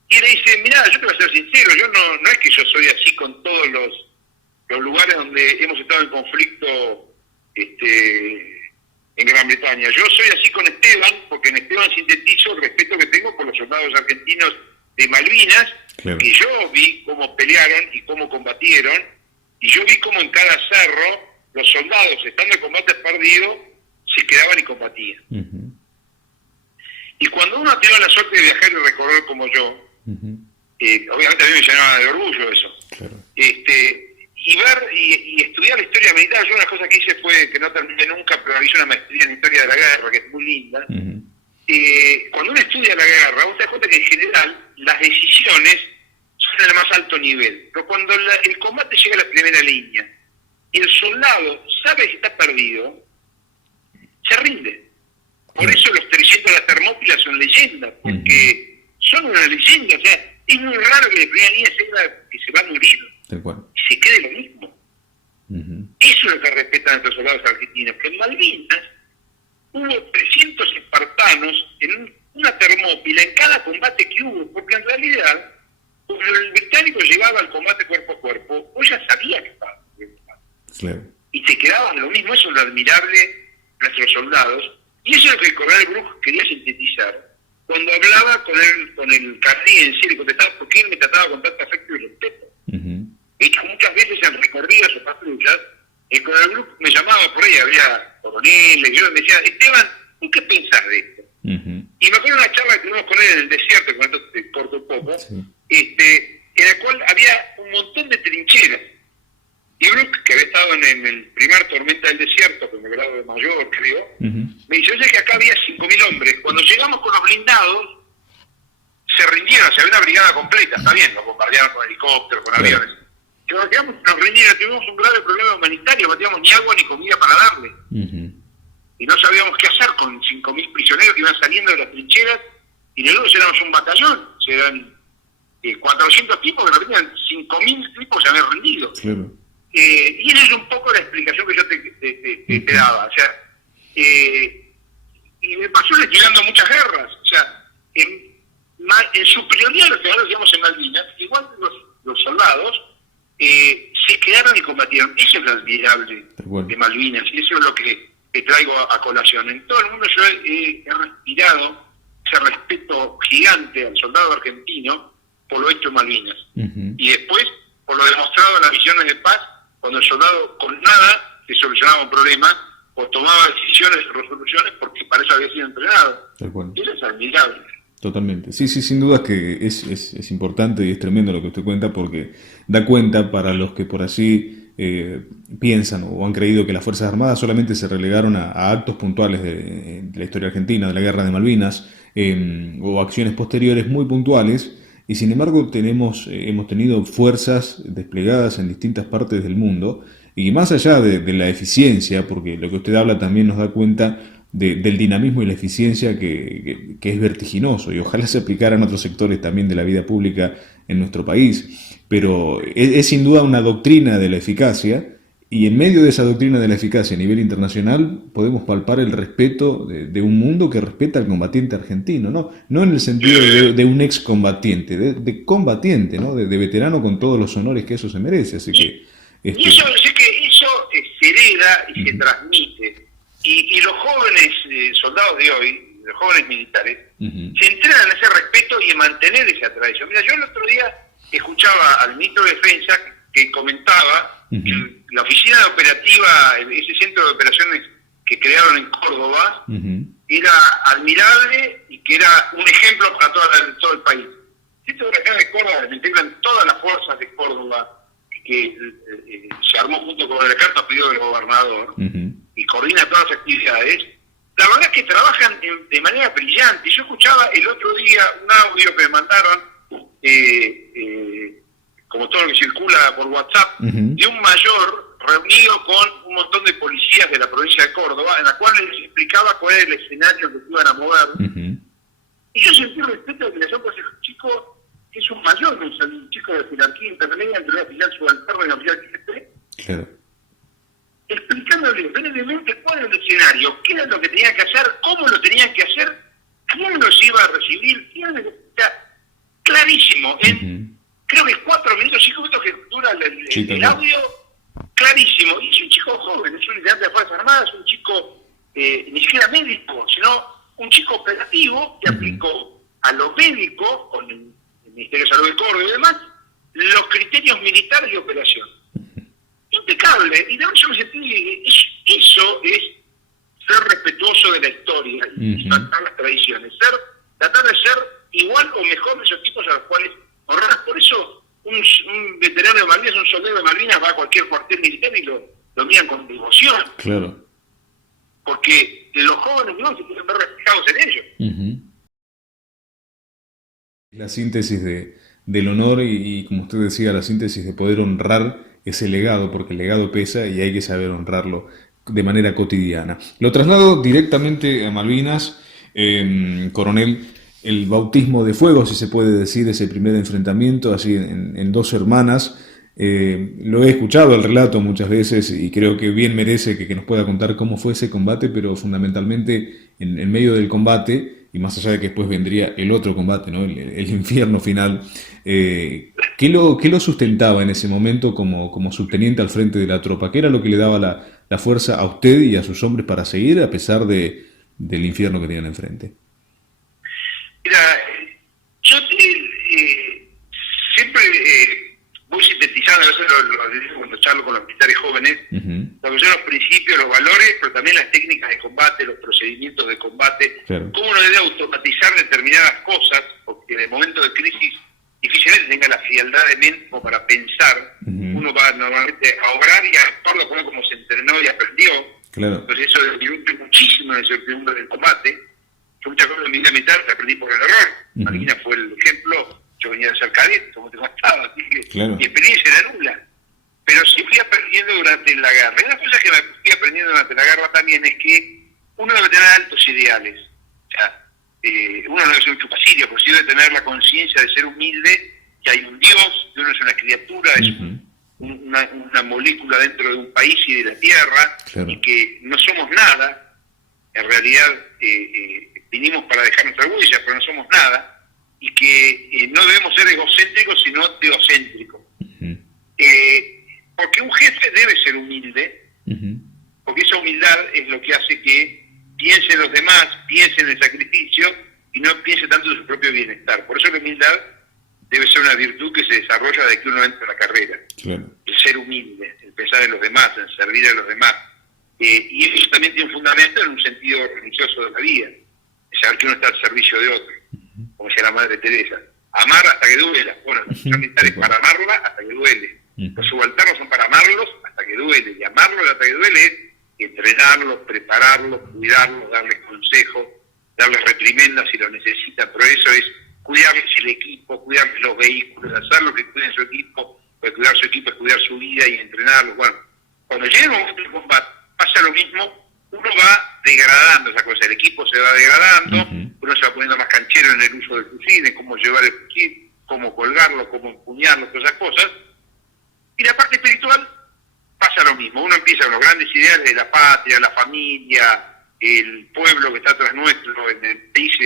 Y él le dice, mirá, yo te voy a ser sincero, yo no es que yo soy así con todos los lugares donde hemos estado en conflicto en Gran Bretaña. Yo soy así con Esteban, porque en Esteban sintetizo el respeto que tengo por los soldados argentinos de Malvinas, que yo vi cómo pelearon y cómo combatieron, y yo vi cómo en cada cerro los soldados, estando en combate perdido, se quedaban y combatían. Y cuando uno ha tenido la suerte de viajar y recorrer como yo, obviamente a mí me llenaba de orgullo eso, y ver y estudiar la historia militar. Yo una cosa que hice fue, que no terminé nunca, pero hice una maestría en historia de la guerra, que es muy linda, cuando uno estudia la guerra, uno se da cuenta que en general las decisiones son del más alto nivel. Pero cuando el combate llega a la primera línea y el soldado sabe que está perdido, se rinde. Por eso los 300 de la Termópila son leyendas, porque son una leyenda. O sea, es muy raro que de primera línea que se va a morir y se quede lo mismo. Eso es lo que respetan a nuestros soldados argentinos. Que en Malvinas hubo 300 espartanos en una Termópila en cada combate que hubo, porque en realidad, cuando el británico llegaba al combate cuerpo a cuerpo, vos ya sabías que estaba. Claro. Y te quedaban lo mismo. Eso es lo admirable de nuestros soldados. Y eso es lo que el coronel Bruch quería sintetizar cuando hablaba con el canadiense y le contestaba por qué él me trataba con tanto afecto y respeto. De hecho, muchas veces en recorridas o patrullas, el coronel Bruch me llamaba por ahí, había coroneles, yo me decía, Esteban, ¿tú qué pensás de esto? Y me acuerdo de una charla que tuvimos con él en el desierto, con esto te corto un poco, en la cual había un montón de trincheras. Y Bruch, que había estado en el primer Tormenta del Desierto, con el grado de mayor, creo, me dice, oye, que acá había 5.000 hombres. Cuando llegamos con los blindados, se rindieron, se había una brigada completa, está bien, nos bombardearon con helicópteros, con aviones. Y cuando llegamos, nos rindieron, tuvimos un grave problema humanitario, no teníamos ni agua ni comida para darle. Y no sabíamos qué hacer con 5.000 prisioneros que iban saliendo de las trincheras, y nosotros éramos un batallón, eran 400 tipos que nos tenían, 5.000 tipos se habían rendido. Claro. Y esa es un poco la explicación que yo te daba. O sea, y me pasó llegando muchas guerras. O sea, en superioridad los que ahora digamos en Malvinas, igual los soldados se quedaron y combatieron. Eso es lo admirable de Malvinas, y eso es lo que te traigo a colación. En todo el mundo yo he respirado ese respeto gigante al soldado argentino por lo hecho en Malvinas. Y después, por lo demostrado en las misiones de paz, cuando el soldado con nada se solucionaba un problema o tomaba decisiones o resoluciones porque para eso había sido entrenado. Eso es admirable. Totalmente. Sí, sin duda que es importante y es tremendo lo que usted cuenta, porque da cuenta para los que por así piensan o han creído que las Fuerzas Armadas solamente se relegaron a actos puntuales de la historia argentina, de la Guerra de Malvinas, o acciones posteriores muy puntuales. Y sin embargo hemos tenido fuerzas desplegadas en distintas partes del mundo, y más allá de la eficiencia, porque lo que usted habla también nos da cuenta del dinamismo y la eficiencia que es vertiginoso, y ojalá se aplicara en otros sectores también de la vida pública en nuestro país. Pero es sin duda una doctrina de la eficacia, y en medio de esa doctrina de la eficacia a nivel internacional podemos palpar el respeto de un mundo que respeta al combatiente argentino, no en el sentido de un excombatiente, de combatiente, ¿no? de veterano con todos los honores que eso se merece. Así que y eso, sé que eso se hereda y se transmite, y los jóvenes soldados de hoy, los jóvenes militares, se entrenan en ese respeto y en mantener esa tradición. Mira, yo el otro día escuchaba al ministro de Defensa que comentaba que la oficina operativa, ese centro de operaciones que crearon en Córdoba, era admirable y que era un ejemplo para todo el país. El centro de operaciones de Córdoba, se integran todas las fuerzas de Córdoba, que se armó junto con la carta pedido del gobernador, y coordina todas las actividades. La verdad es que trabajan de manera brillante. Yo escuchaba el otro día un audio que me mandaron, como todo lo que circula por WhatsApp, de un mayor reunido con un montón de policías de la provincia de Córdoba, en la cual les explicaba cuál era el escenario que se iban a mover. Y yo sentí respeto de admiración por ese chico, que es un mayor, un chico de jerarquía intermedia entre un oficial subalterno y un oficial jefe, explicándole brevemente cuál era el escenario, qué era lo que tenían que hacer, cómo lo tenían que hacer, quién los iba a recibir, clarísimo, creo que 4 minutos, 5 minutos que dura el audio, clarísimo. Y es un chico joven, es un integrante de las Fuerzas Armadas, un chico ni siquiera médico, sino un chico operativo que aplicó a lo médico, con el Ministerio de Salud de Córdoba y demás, los criterios militares de operación. Impecable. Y de hecho me sentí, eso es ser respetuoso de la historia y tratar las tradiciones, tratar de ser igual o mejor de esos tipos a los cuales honrar. Por eso un veterano de Malvinas, un soldado de Malvinas va a cualquier cuartel militar y lo miran con devoción. Claro. Porque los jóvenes de hoy se pueden ver reflejados en ellos. Uh-huh. La síntesis del honor y, como usted decía, la síntesis de poder honrar ese legado, porque el legado pesa y hay que saber honrarlo de manera cotidiana. Lo traslado directamente a Malvinas, coronel, el bautismo de fuego, si se puede decir, ese primer enfrentamiento, así en dos hermanas. Lo he escuchado el relato muchas veces y creo que bien merece que nos pueda contar cómo fue ese combate, pero fundamentalmente en medio del combate, y más allá de que después vendría el otro combate, ¿no? el infierno final, ¿qué lo sustentaba en ese momento como subteniente al frente de la tropa? ¿Qué era lo que le daba la fuerza a usted y a sus hombres para seguir a pesar del infierno que tenían enfrente? Mira, yo siempre voy sintetizando, a veces lo digo cuando charlo con los militares jóvenes, lo que son los principios, los valores, pero también las técnicas de combate, los procedimientos de combate, claro. Cómo uno debe automatizar determinadas cosas, porque en el momento de crisis difícilmente tenga la frialdad de mente como para pensar, uno va normalmente a obrar y a actuar de acuerdo como se entrenó y aprendió, claro. Entonces eso disminuye muchísimo en la incertidumbre del combate. Yo muchas cosas en mi vida militar que aprendí por el error. Malvinas fue el ejemplo, yo venía de ser cadete, como te contaba, así que claro. mi experiencia era nula. Pero sí fui aprendiendo durante la guerra. Y una cosa que me fui aprendiendo durante la guerra también es que uno debe tener altos ideales. O sea, uno no debe ser un chupacirio, pero sí debe tener la conciencia de ser humilde, que hay un Dios, que uno es una criatura, es una molécula dentro de un país y de la tierra, claro. Y que no somos nada. En realidad vinimos para dejar nuestra huella, pero no somos nada, y que no debemos ser egocéntricos, sino teocéntricos. Porque un jefe debe ser humilde, porque esa humildad es lo que hace que piense en los demás, piense en el sacrificio, y no piense tanto en su propio bienestar. Por eso la humildad debe ser una virtud que se desarrolla desde que uno entra a la carrera. Claro. El ser humilde, el pensar en los demás, en servir a los demás. Y eso también tiene un fundamento en un sentido religioso de la vida, es saber que uno está al servicio de otro, como decía la Madre Teresa. Amar hasta que duela. Bueno, los militares para amarla hasta que duele. Los subalternos son para amarlos hasta que duele. Y amarlos hasta que duele es entrenarlos, prepararlos, cuidarlos, darles consejos, darles reprimendas si lo necesitan. Pero eso es cuidarles el equipo, cuidarles los vehículos, hacer lo que cuiden su equipo, porque cuidar su equipo es cuidar su vida y entrenarlos. Bueno, cuando llega el momento del combate, pasa lo mismo, uno va degradando esa cosa, el equipo se va degradando, uno se va poniendo más canchero en el uso del fusil, en cómo llevar el fusil, cómo colgarlo, cómo empuñarlo, todas esas cosas. Y la parte espiritual pasa lo mismo, uno empieza con los grandes ideales de la patria, la familia, el pueblo que está atrás nuestro, en el país,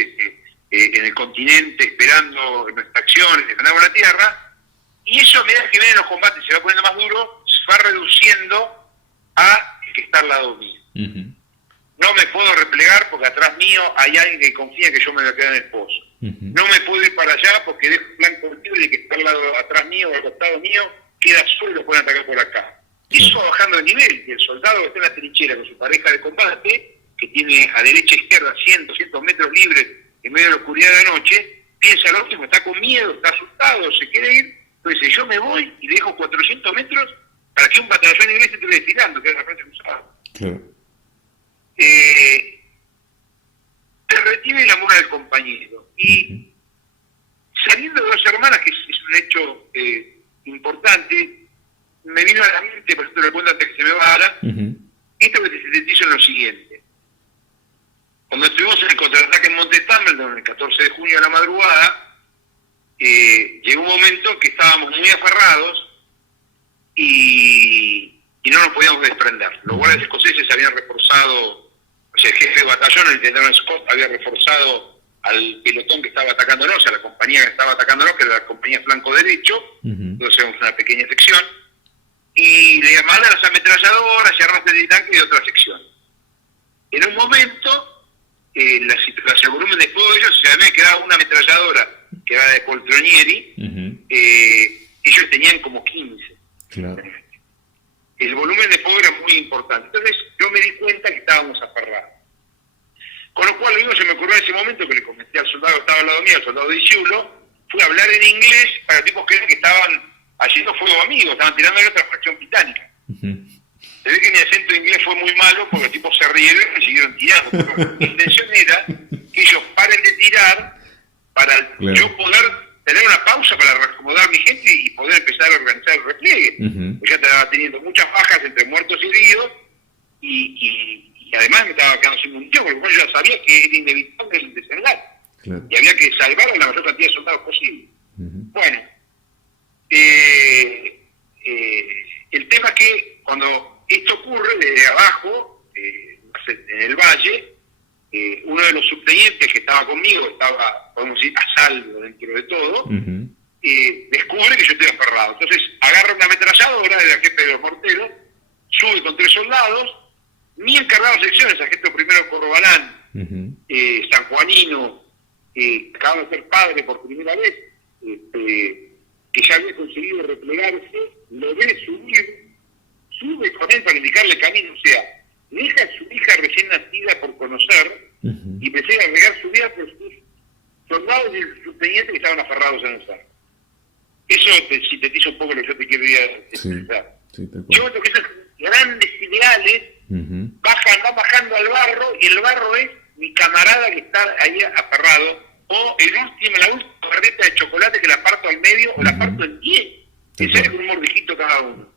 en el continente, esperando nuestras acciones, defendamos la tierra, y eso a medida que vienen los combates se va poniendo más duro, se va reduciendo a el que está al lado mío. No me puedo replegar porque atrás mío hay alguien que confía que yo me voy a quedar en el pozo. No me puedo ir para allá porque dejo un blanco libre y el que está al lado atrás mío o al costado mío queda solo y lo pueden atacar por acá. Eso va bajando de nivel, y el soldado que está en la trinchera con su pareja de combate, que tiene a derecha e izquierda 100, 200 metros libres en medio de la oscuridad de la noche, piensa lo mismo, está con miedo, está asustado, se quiere ir, entonces yo me voy y le dejo 400 metros para que un batallón inglés se esté desfilando, que es la frente cruzada. Claro. Te retiene el amor al compañero. Y saliendo de dos hermanas, que es un hecho importante, me vino a la mente, por eso te lo cuento antes que se me vaya, esto que te sintetizo en lo siguiente. Cuando estuvimos en el contraataque en Monte Stambleton, el 14 de junio a la madrugada, llegó un momento en que estábamos muy aferrados y no nos podíamos desprender. Los guardias escoceses habían reforzado, o sea, el jefe de batallón, el general Scott, había reforzado al pelotón que estaba atacándonos, a la compañía que estaba atacándonos, que era la compañía flanco derecho, entonces éramos una pequeña sección, y le llamaban a las ametralladoras y armas de tanque de otra sección. En un momento, el volumen de fuego de ellos, si a mí me quedaba una ametralladora, que era de Poltronieri, ellos tenían como 15. Claro. El volumen de fuego era muy importante. Entonces yo me di cuenta que estábamos aferrados. Con lo cual, lo mismo se me ocurrió en ese momento que le comenté al soldado que estaba al lado mío, al soldado de Isiulo, fui a hablar en inglés para tipos que estaban haciendo fuego amigos, estaban tirando de otra fracción británica. Se ve que mi acento inglés fue muy malo porque los tipos se rieron y me siguieron tirando. Pero mi intención era que ellos paren de tirar para yo poder tener una pausa para reacomodar mi gente y poder empezar a organizar el repliegue. Yo ya estaba teniendo muchas bajas entre muertos y heridos y además me estaba quedando sin munición, porque yo ya sabía que era inevitable el desenlace. Y había que salvar a la mayor cantidad de soldados posible. Bueno, el tema es que cuando esto ocurre desde abajo, en el valle, uno de los subtenientes que estaba conmigo, estaba, podemos decir, a salvo dentro de todo, descubre que yo estoy aferrado. Entonces agarra una ametralladora de la jefe de los morteros, sube con 3 soldados, mi encargado de secciones, sargento primero Corrobalán, sanjuanino, acaba de ser padre por primera vez, que ya había conseguido replegarse, lo ve subir, sube con él para indicarle camino, o sea, deja a su hija recién nacida por conocer y empecé a regar su vida por sus soldados y el subteniente que estaban aferrados en el cerro. Eso sintetiza un poco lo que yo te quiero expresar. Yo creo que esos grandes ideales van bajando al barro y el barro es mi camarada que está ahí aferrado, o la última barreta de chocolate que la parto al medio o la parto en 10, que sale con un mordijito cada uno.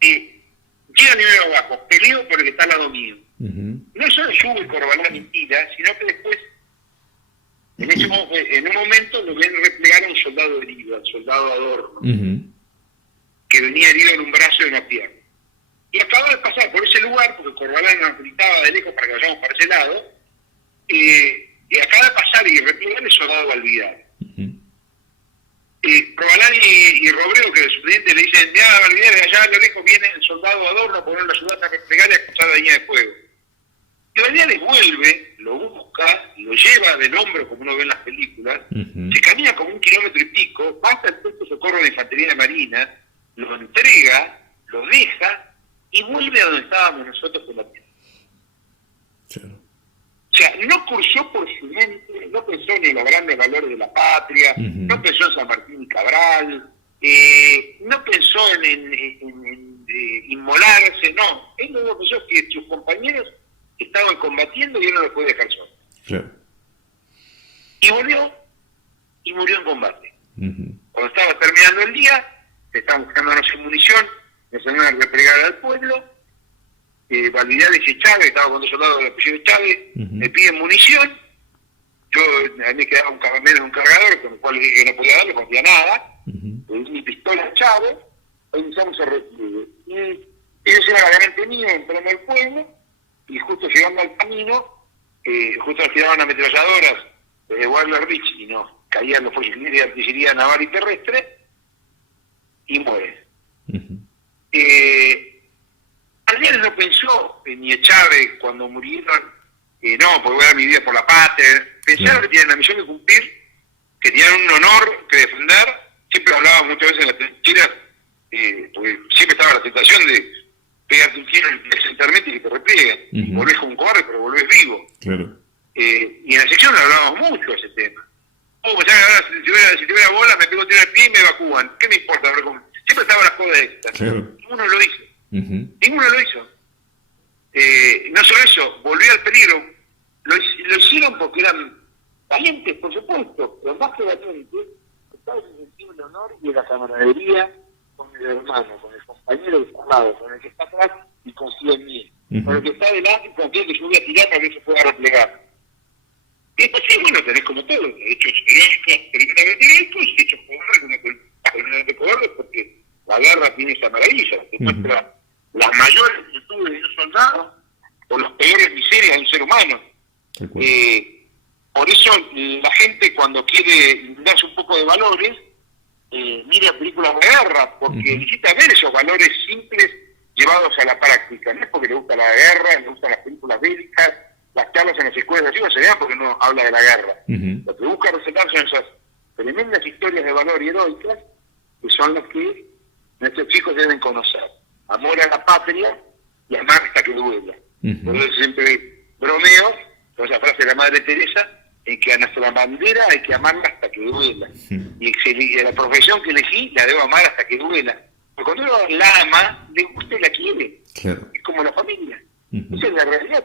Llega a nivel abajo, peleo por el que está al lado mío. No solo sube Corbalán y tira, sino que después, en un momento, lo ven replegar a un soldado herido, al soldado Adorno, que venía herido en un brazo y en una pierna. Y acaba de pasar por ese lugar, porque Corbalán nos gritaba de lejos para que vayamos para ese lado, y acaba de pasar y replegar el soldado Valvidar. Corbalán y Robredo, que el subteniente le dicen, mira, Valvidar, de allá a lo lejos viene el soldado Adorno a poner la ayudante a replegar y a escuchar la línea de fuego. Y Valvidar les vuelve, lo busca, lo lleva del hombro, como uno ve en las películas, se camina como 1 kilómetro y pico, pasa el puesto de socorro de infantería de marina, lo entrega, lo deja y vuelve a donde estábamos nosotros con la tierra. O sea, no cursó por su mente, no pensó ni en los grandes valores de la patria, no pensó en San Martín y Cabral, no pensó en inmolarse, no. Él no pensó que sus compañeros estaban combatiendo y él no los puede dejar solo. Y volvió y murió en combate. Cuando estaba terminando el día, estábamos quedándonos sin munición, nos salieron a replegar al pueblo. Valvidar dice Chávez, estaba con 2 soldados del apellido de Chávez, me piden munición, a mí me quedaba un cargador, con el cual dije que no podía darle, no podía nada, le di mi pistola a Chávez, empezamos a repliegue. Y ellos eran la garante mía, entrando al pueblo, y justo llegando al camino, justo nos tiraban ametralladoras desde Warler Beach, y nos caían los fusiles de artillería naval y terrestre, y muere. Alguien no pensó ni Chávez cuando murieron, no, porque voy a dar mi vida por la patria. Pensaron que tenían una misión que cumplir, que tenían un honor que defender. Siempre hablaba muchas veces en la trinchera, porque siempre estaba la tentación de pegarte un tiro en el centralmente y que te replieguen. Volvés como un cobarde, pero volvés vivo. Y en la sección lo hablábamos mucho ese tema. Si tuviera bola, me pego un tiro al pie y me evacúan. ¿Qué me importa? Siempre estaba la joda esta. Ninguno lo hizo. Ninguno lo hizo. No solo eso, volvió al peligro. Lo hicieron porque eran valientes, por supuesto, pero más que valientes, estaba el sentido del honor y de la camaradería con el hermano, con el compañero que está al lado, con el que está atrás y confía en mí, con el que está adelante y confía que yo voy a tirar para que se pueda replegar. Y después sí, bueno, tenés como todo, hechos heroicos, tremendamente heroicos, y hechos cobardes, cobardes, porque la guerra tiene esa maravilla, que muestra las mayores virtudes de un soldado o las peores miserias de un ser humano. Por eso la gente, cuando quiere darse un poco de valores, mira películas de guerra, porque necesita ver esos valores simples llevados a la práctica. No es porque le gusta la guerra, le gustan las películas bélicas, las charlas en las escuelas de arriba se vean porque no habla de la guerra. Lo que busca resaltar son esas tremendas historias de valor y heroicas, que son las que nuestros chicos deben conocer. Amor a la patria y amar hasta que duela. Por eso siempre bromeo con esa frase de la Madre Teresa, en que a nuestra bandera hay que amarla hasta que duela. Y la profesión que elegí la debo amar hasta que duela. Porque cuando uno la ama, le gusta y la quiere. Claro. Es como la familia. Ujú. Esa es la realidad.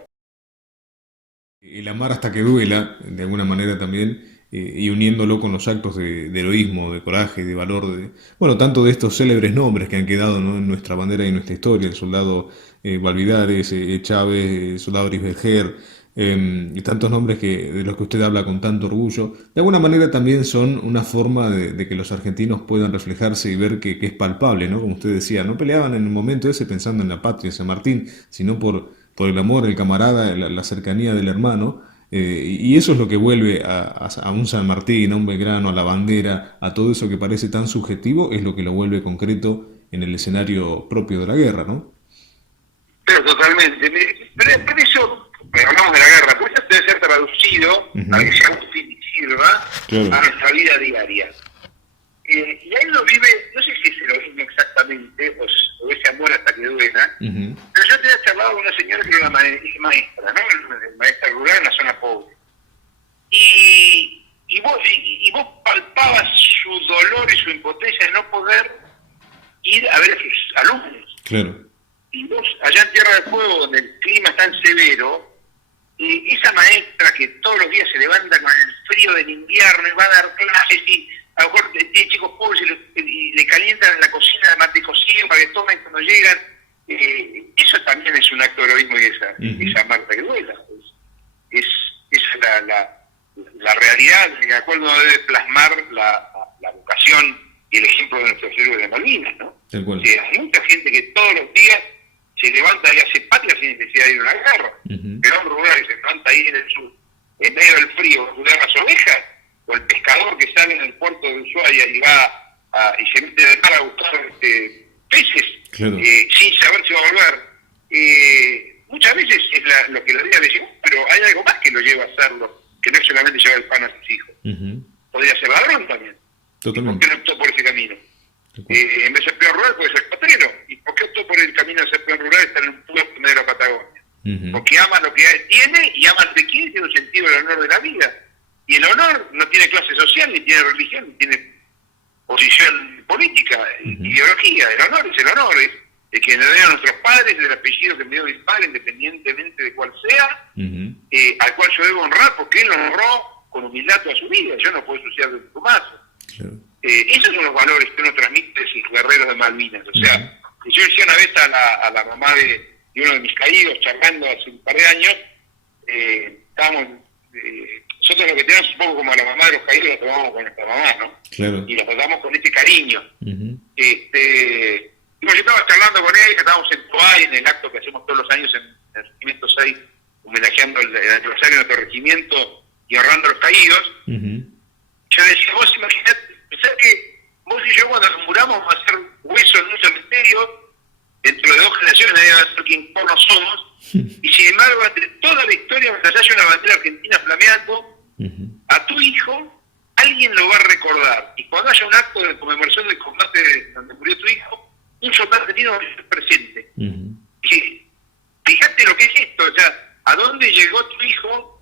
El amar hasta que duela, de alguna manera también, y uniéndolo con los actos de heroísmo, de coraje, de valor, bueno, tanto de estos célebres nombres que han quedado, ¿no?, en nuestra bandera y en nuestra historia, el soldado Valvidares, Chávez, el soldado Risberger, y tantos nombres de los que usted habla con tanto orgullo, de alguna manera también son una forma de que los argentinos puedan reflejarse y ver que es palpable, ¿no? Como usted decía, no peleaban en el momento ese pensando en la patria, en San Martín, sino por el amor, el camarada, la cercanía del hermano, y eso es lo que vuelve a un San Martín, a un Belgrano, a la bandera, a todo eso que parece tan subjetivo, es lo que lo vuelve concreto en el escenario propio de la guerra, ¿no? Pero totalmente. Pero por eso, hablamos de la guerra, pues eso debe ser traducido, para que Ujú. sea útil y sirva, Claro. a nuestra vida diaria. Y ahí lo vive, no sé si es heroísmo exactamente, o ese amor hasta que duela, Ujú. pero yo te he charlado con una señora que era una maestra, ¿no? Maestra rural en la zona pobre. Y vos palpabas su dolor y su impotencia de no poder ir a ver a sus alumnos. Claro. Y vos, allá en Tierra del Fuego, donde el clima es tan severo, esa maestra que todos los días se levanta con el frío del invierno y va a dar clases y a lo mejor tiene chicos pobres y le calientan en la cocina de mate cocido para que tomen cuando llegan, eso también es un acto de heroísmo y Ujú. esa Marta que duela. Es la realidad en la cual uno debe plasmar la vocación y el ejemplo de nuestros héroes de Malvinas, ¿no? Tal cual. Hay mucha gente que todos los días se levanta y hace patria sin necesidad de ir a una guerra. Ujú. El hombre rural que se levanta ahí en el sur, en medio del frío, a cuidar las ovejas, o el pescador que sale en el puerto de Ushuaia y va y se mete de mar a buscar peces, Claro. sin saber si va a volver. Muchas veces es lo que la vida le lleva, pero hay algo más que lo lleva a hacerlo, que no es solamente llevar el pan a sus hijos. Ujú. Podría ser ladrón también. ¿Y por Totalmente. qué no optó por ese camino? Tal cual. En vez de ser peón rural puede ser patrero. ¿Y por qué optó por el camino de ser peón rural estar en un pueblo en medio de la Patagonia? Ujú. Porque ama lo que tiene y ama lo que quiere y tiene un sentido del honor de la vida. Y el honor no tiene clase social, ni tiene religión, ni tiene posición política, Ujú. ideología. El honor es el honor, es el que le dieron a nuestros padres, del apellido que me dio mi padre, independientemente de cuál sea, Ujú. al cual yo debo honrar porque él honró con humildad toda su vida. Yo no puedo ensuciar de tu mazo. Claro. Esos son los valores que uno transmite a sus guerreros de Malvinas. O sea, yo decía una vez a la mamá de uno de mis caídos, charlando hace un par de años, estábamos, nosotros lo que tenemos un poco como a la mamá de los caídos, lo tomamos con nuestra mamá, ¿no? Claro. Y lo tratamos con ese cariño. Ujú. Y yo estaba charlando con él, que estábamos en Toay, en el acto que hacemos todos los años en el Regimiento 6, homenajeando el aniversario de nuestro regimiento y honrando a los caídos. Ujú. Yo decía, vos imaginate, pensá que vos y yo cuando nos muramos vamos a ser hueso en un cementerio, dentro de 2 generaciones nadie va a saber quién porno somos, y sin embargo, entre toda la historia, mientras haya una bandera argentina flameando, Ujú. a tu hijo, alguien lo va a recordar. Y cuando haya un acto de conmemoración del combate donde murió tu hijo, un soldado argentino va a estar presente. Ujú. Y fíjate lo que es esto, o sea, a dónde llegó tu hijo,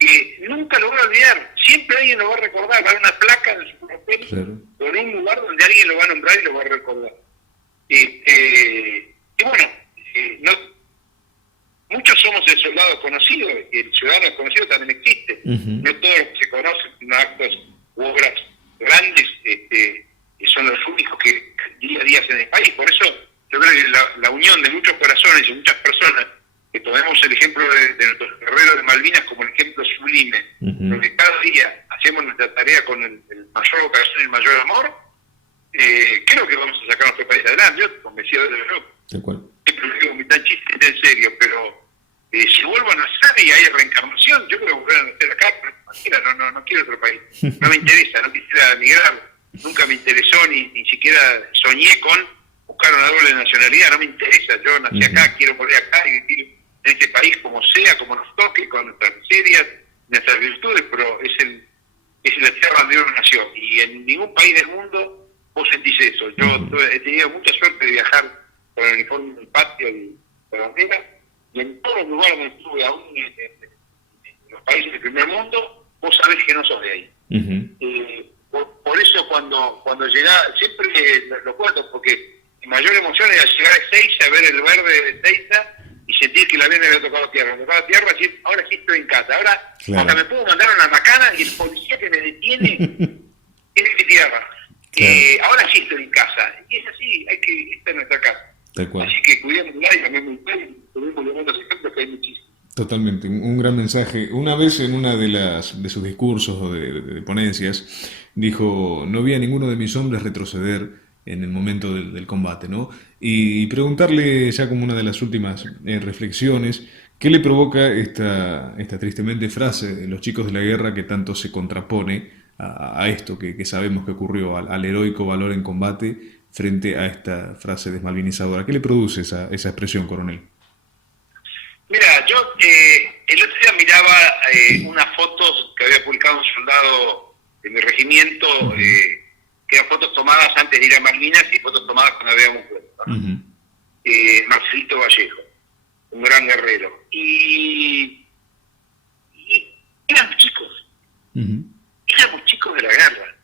que nunca lo va a olvidar. Siempre alguien lo va a recordar, va a haber una placa en su papel, Claro. o en un lugar donde alguien lo va a nombrar y lo va a recordar. Y bueno, muchos somos el soldado conocido, y el ciudadano desconocido también existe. Ujú. No todos los que se conocen en actos u obras grandes son los únicos que día a día hacen en el país. Por eso yo creo que la unión de muchos corazones y muchas personas, que tomemos el ejemplo de nuestros guerreros de Malvinas como el ejemplo sublime, Ujú. porque cada día hacemos nuestra tarea con el mayor vocación y el mayor amor, creo que vamos a sacar a nuestro país adelante. Yo estoy convencido de eso. Tal cual. Siempre lo digo, mi tan chiste es en serio, pero si vuelvo a nacer y hay reencarnación, yo creo que volver a nacer acá, pero imagina, no quiero otro país. No me interesa, no quisiera emigrar, nunca me interesó, ni siquiera soñé con buscar una doble nacionalidad, no me interesa. Yo nací acá, quiero volver acá y vivir en este país como sea, como nos toque, con nuestras miserias, nuestras virtudes, pero es la tierra donde uno nació. Y en ningún país del mundo vos sentís eso. Yo he tenido mucha suerte de viajar con el uniforme del patio y de bandera, y en todos los lugares donde estuve, aún en los países del primer mundo, vos sabés que no sos de ahí. Ujú. Por eso cuando llegás, siempre lo cuento, porque Mi mayor emoción era llegar a Ezeiza, ver el verde de Ezeiza y sentir que el avión había tocado tierra. Me tocaba tierra, decir, ahora sí estoy en casa. Ahora, Claro. hasta me puedo mandar una macana y el policía que me detiene es de mi tierra. Claro. Ahora sí estoy en casa. Y es así, esta es nuestra casa. Tal cual. Así que cuidémosla y también muy bien, tuvimos los buenos ejemplos que hay muchísimos. Totalmente, un gran mensaje. Una vez en una de sus discursos o de ponencias dijo, no vi a ninguno de mis hombres retroceder en el momento del combate, ¿no? Y preguntarle ya como una de las últimas reflexiones, ¿qué le provoca esta tristemente frase de los chicos de la guerra que tanto se contrapone a esto que sabemos que ocurrió, al heroico valor en combate frente a esta frase desmalvinizadora? ¿Qué le produce esa expresión, coronel? Mira, yo el otro día miraba unas fotos que había publicado un soldado de mi regimiento, que eran fotos tomadas antes de ir a Malvinas y fotos tomadas cuando habíamos vuelto, ¿no? Marcelito Vallejo, un gran guerrero. Y éramos chicos, éramos chicos de la guerra.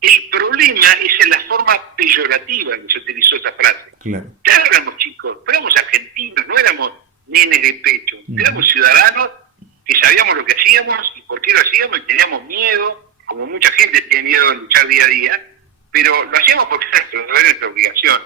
El problema es en la forma peyorativa en que se utilizó esa frase. Claro. Ya éramos chicos, pero éramos argentinos, no éramos nenes de pecho. Éramos ciudadanos que sabíamos lo que hacíamos y por qué lo hacíamos y teníamos miedo, como mucha gente tiene miedo de luchar día a día, pero lo hacíamos porque era nuestra obligación.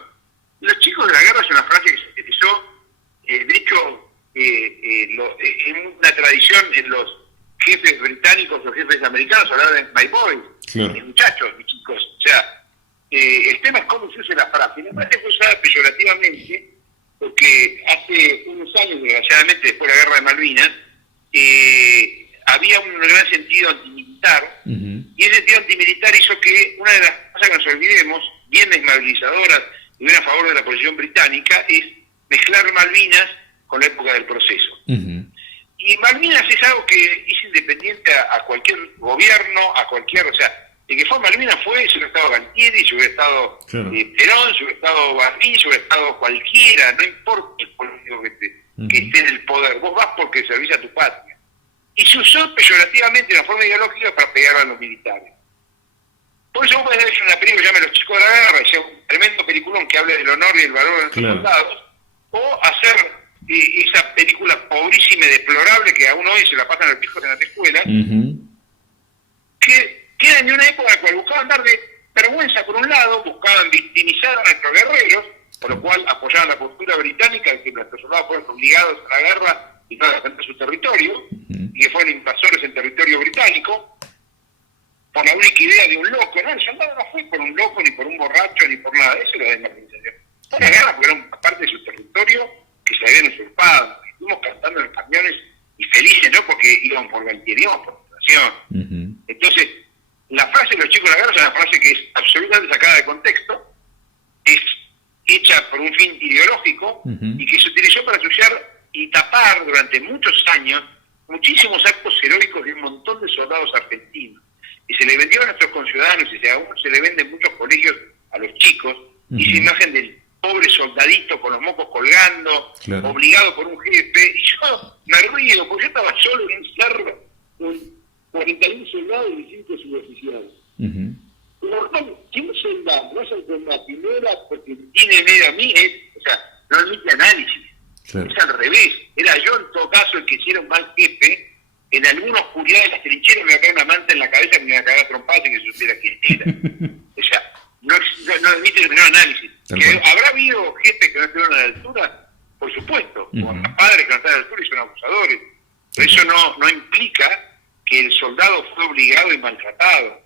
Los chicos de la guerra es una frase que se utilizó, de hecho, en una tradición en los jefes británicos o jefes americanos hablaban de my boys, Claro. mis muchachos, mis chicos. O sea, el tema es cómo se usa la frase. La frase fue usada peyorativamente porque hace unos años, desgraciadamente, después de la guerra de Malvinas, había un gran sentido antimilitar, y ese sentido antimilitar hizo que una de las cosas que nos olvidemos, bien desmovilizadoras y bien a favor de la posición británica, es mezclar Malvinas con la época del proceso. Y Malvinas es algo que es independiente a cualquier gobierno, a cualquier, o sea, el que fue Malvinas fue, si hubiera estado Galtieri, si hubiera estado Claro. Perón, si hubiera estado Barney, si hubiera estado cualquiera, no importa el político que esté en el poder, vos vas porque servís a tu patria. Y se usó peyorativamente de una forma ideológica para pegar a los militares. Por eso vos podés ver una película que se llama Los chicos de la guerra, que sea un tremendo peliculón que hable del honor y del valor de nuestros Claro. soldados, o hacer esa película pobrísima y deplorable que aún hoy se la pasan a los hijos en las escuelas, que tienen de una época en la cual buscaban dar de vergüenza por un lado, buscaban victimizar a nuestros guerreros, por lo cual apoyaban la postura británica de que nuestros soldados fueron obligados a la guerra y para defender su territorio, y que fueron invasores en territorio británico, por la única idea de un loco. No, el soldado no fue por un loco, ni por un borracho, ni por nada de eso, era de desmovilización. Fue una guerra porque era parte de su territorio que se habían usurpado. Estuvimos cantando en los camiones y felices, no porque íbamos por Galtieri, íbamos por nación. Entonces, la frase de los chicos de la guerra es una frase que es absolutamente sacada de contexto, es hecha por un fin ideológico y que se utilizó para asociar y tapar durante muchos años muchísimos actos heroicos de un montón de soldados argentinos. Y se le vendió a nuestros conciudadanos y aún se le vende en muchos colegios a los chicos, y esa imagen del pobre soldadito con los mocos colgando, Claro. obligado por un jefe, y yo me río, porque yo estaba solo en un cerro con 41 soldados y 5 suboficiales. Por tanto, si un soldado no hace el combate y no era porque tiene medio a mí, o sea, no admite análisis. Claro. Es al revés. Era yo en todo caso el que hiciera un mal jefe. En alguna oscuridad de las trincheras me iba a caer una manta en la cabeza que me iba a cagar a trompadas y que supiera quién era. O sea, no admite el menor análisis. Que ¿habrá habido jefes que no estuvieron a la altura? Por supuesto. O padres que no están a la altura y son abusadores. Pero eso no implica que el soldado fue obligado y maltratado.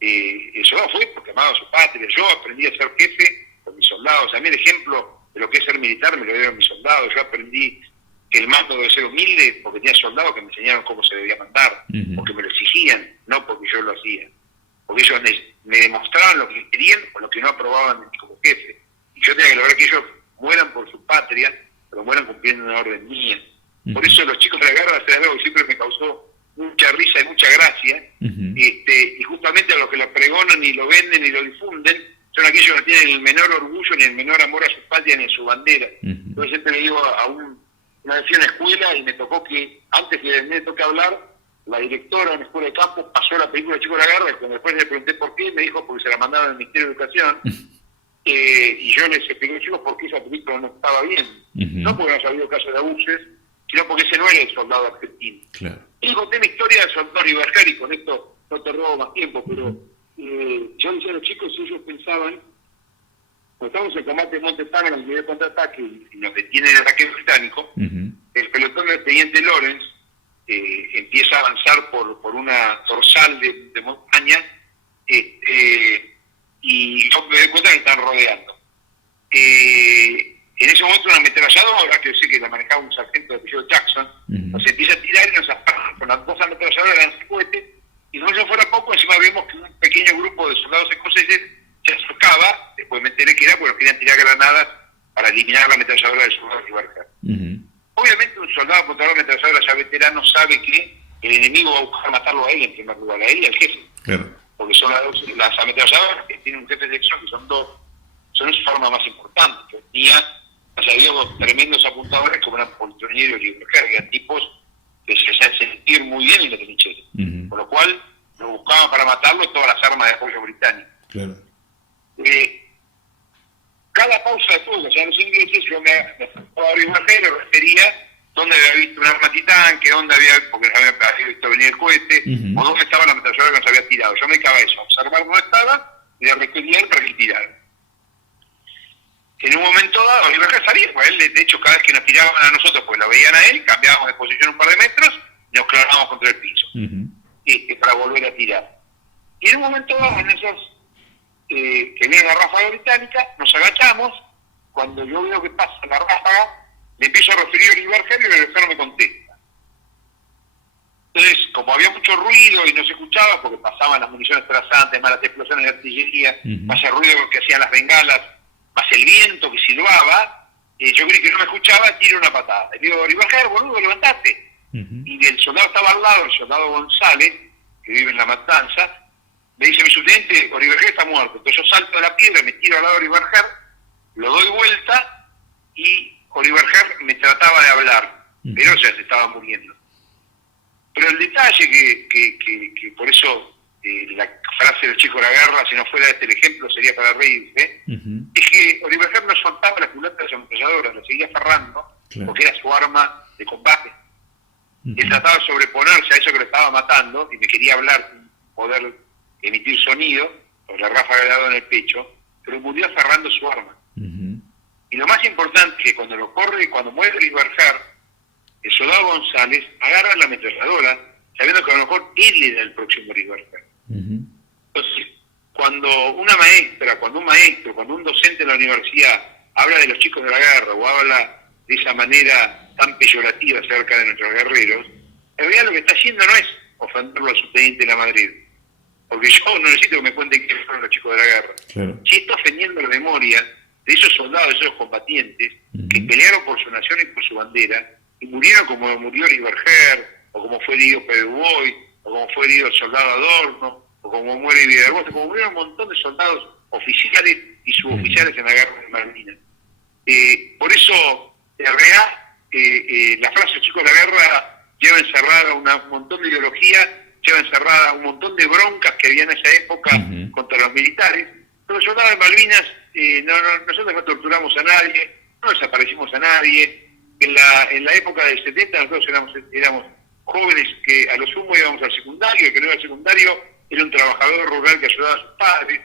El soldado fue porque amaba a su patria. Yo aprendí a ser jefe con mis soldados. A mí el ejemplo de lo que es ser militar me lo dieron mis soldados. Yo aprendí que el mando debe ser humilde porque tenía soldados que me enseñaron cómo se debía mandar, porque me lo exigían, no porque yo lo hacía. Porque ellos me demostraban lo que querían o lo que no aprobaban de mí como jefe. Y yo tenía que lograr que ellos mueran por su patria, pero mueran cumpliendo una orden mía. Por eso los chicos de la guerra es algo que siempre me causó mucha risa y mucha gracia, y justamente a los que lo pregonan y lo venden y lo difunden son aquellos que no tienen el menor orgullo ni el menor amor a su patria ni a su bandera. Entonces siempre le digo una vez fui a una escuela y me tocó que, antes que me toque hablar, la directora de una escuela de campo pasó la película Chicos de la Guerra, y cuando después le pregunté por qué, me dijo porque se la mandaron al Ministerio de Educación, y yo les expliqué, chicos, por qué esa película no estaba bien. No porque no había habido casos de abusos, sino porque ese no era el soldado argentino. Claro. Y conté la historia del soldado Iberger, y con esto no te robo más tiempo, pero yo decía a los chicos, ellos pensaban, cuando estamos en combate de Montesano, en el primer contraataque, y nos detiene el ataque británico, el pelotón del teniente Lawrence empieza a avanzar por una dorsal de montaña, y yo me doy cuenta que están rodeando. En ese momento una ametralladora, que sé que la manejaba un sargento de apellido Jackson, nos empieza a tirar y nos apagan con las dos ametralladoras, lanzan cohetes, y no eso fuera poco, encima vemos que un pequeño grupo de soldados escoceses se acercaba, después me enteré que era porque nos querían tirar granadas para eliminar la ametralladora del soldado Iberger. Obviamente un soldado portador de ametralladora ya veterano sabe que el enemigo va a buscar matarlo a él en primer lugar, a él y al jefe. Claro. Porque son las ametralladoras que tienen un jefe de sección, que son dos, son su arma más importante. Que tenía, había dos tremendos apuntadores como eran Poltroniero y Iberger, que eran tipos que se hacían sentir muy bien en la trinchera. Con lo cual, lo buscaban para matarlo todas las armas de apoyo británicas. Claro. Cada pausa de fuego, o sea, los ingleses, yo me acercaba a Iberger, le refería dónde había visto un arma antitanque, dónde había, porque no había visto venir el cohete, o dónde estaba la ametralladora que nos había tirado. Yo me dedicaba a eso, a observar dónde estaba y le requería para que tiraran. En un momento dado, Iberger salía, pues él, de hecho, cada vez que nos tiraban a nosotros, pues lo veían a él, cambiábamos de posición un par de metros y nos clavábamos contra el piso, para volver a tirar. Y en un momento dado, en esos que viene la ráfaga británica, nos agachamos, cuando yo veo que pasa la ráfaga, le empiezo a referir a Iberger y el Iberger no me contesta. Entonces, como había mucho ruido y no se escuchaba, porque pasaban las municiones trasantes, más las explosiones de artillería, más el ruido que hacían las bengalas, más el viento que silbaba, yo creí que no me escuchaba, tiro una patada. Le digo, Iberger, boludo, levantate. Y el soldado estaba al lado, el soldado González, que vive en La Matanza, me dice mi subteniente, Iberger está muerto. Entonces yo salto de la piedra, me tiro al lado de Iberger, lo doy vuelta y Iberger me trataba de hablar, pero ya se estaba muriendo. Pero el detalle que por eso la frase del chico de la guerra, si no fuera este el ejemplo, sería para reírse, es que Iberger no soltaba la culata de su ametralladora, la seguía aferrando, porque era su arma de combate. Él trataba de sobreponerse a eso que lo estaba matando, y me quería hablar sin poder emitir sonido, por la ráfaga le daba en el pecho, pero murió aferrando su arma. Y lo más importante es que cuando muere Iberger, el soldado González agarra la ametralladora, sabiendo que a lo mejor él era el próximo Iberger. Entonces, cuando una maestra, cuando un docente en la universidad habla de los chicos de la guerra o habla de esa manera tan peyorativa acerca de nuestros guerreros, en realidad lo que está haciendo no es ofenderlo al subteniente de la Madrid, porque yo no necesito que me cuenten quiénes fueron los chicos de la guerra. Claro. Si está ofendiendo la memoria de esos soldados, de esos combatientes que pelearon por su nación y por su bandera y murieron como murió Iberger, o como fue herido Pedro Boy, o como fue herido el soldado Adorno, o como muere Vidagoste, como murieron un montón de soldados oficiales y suboficiales en la guerra de Malvinas. Por eso, en realidad, la frase chicos de la guerra lleva encerrada un montón de ideología, lleva encerrada un montón de broncas que había en esa época contra los militares. Pero los soldados de Malvinas, nosotros no torturamos a nadie, no desaparecimos a nadie. En la época del 70 nosotros éramos jóvenes que a lo sumo íbamos al secundario, el que no iba al secundario era un trabajador rural que ayudaba a sus padres.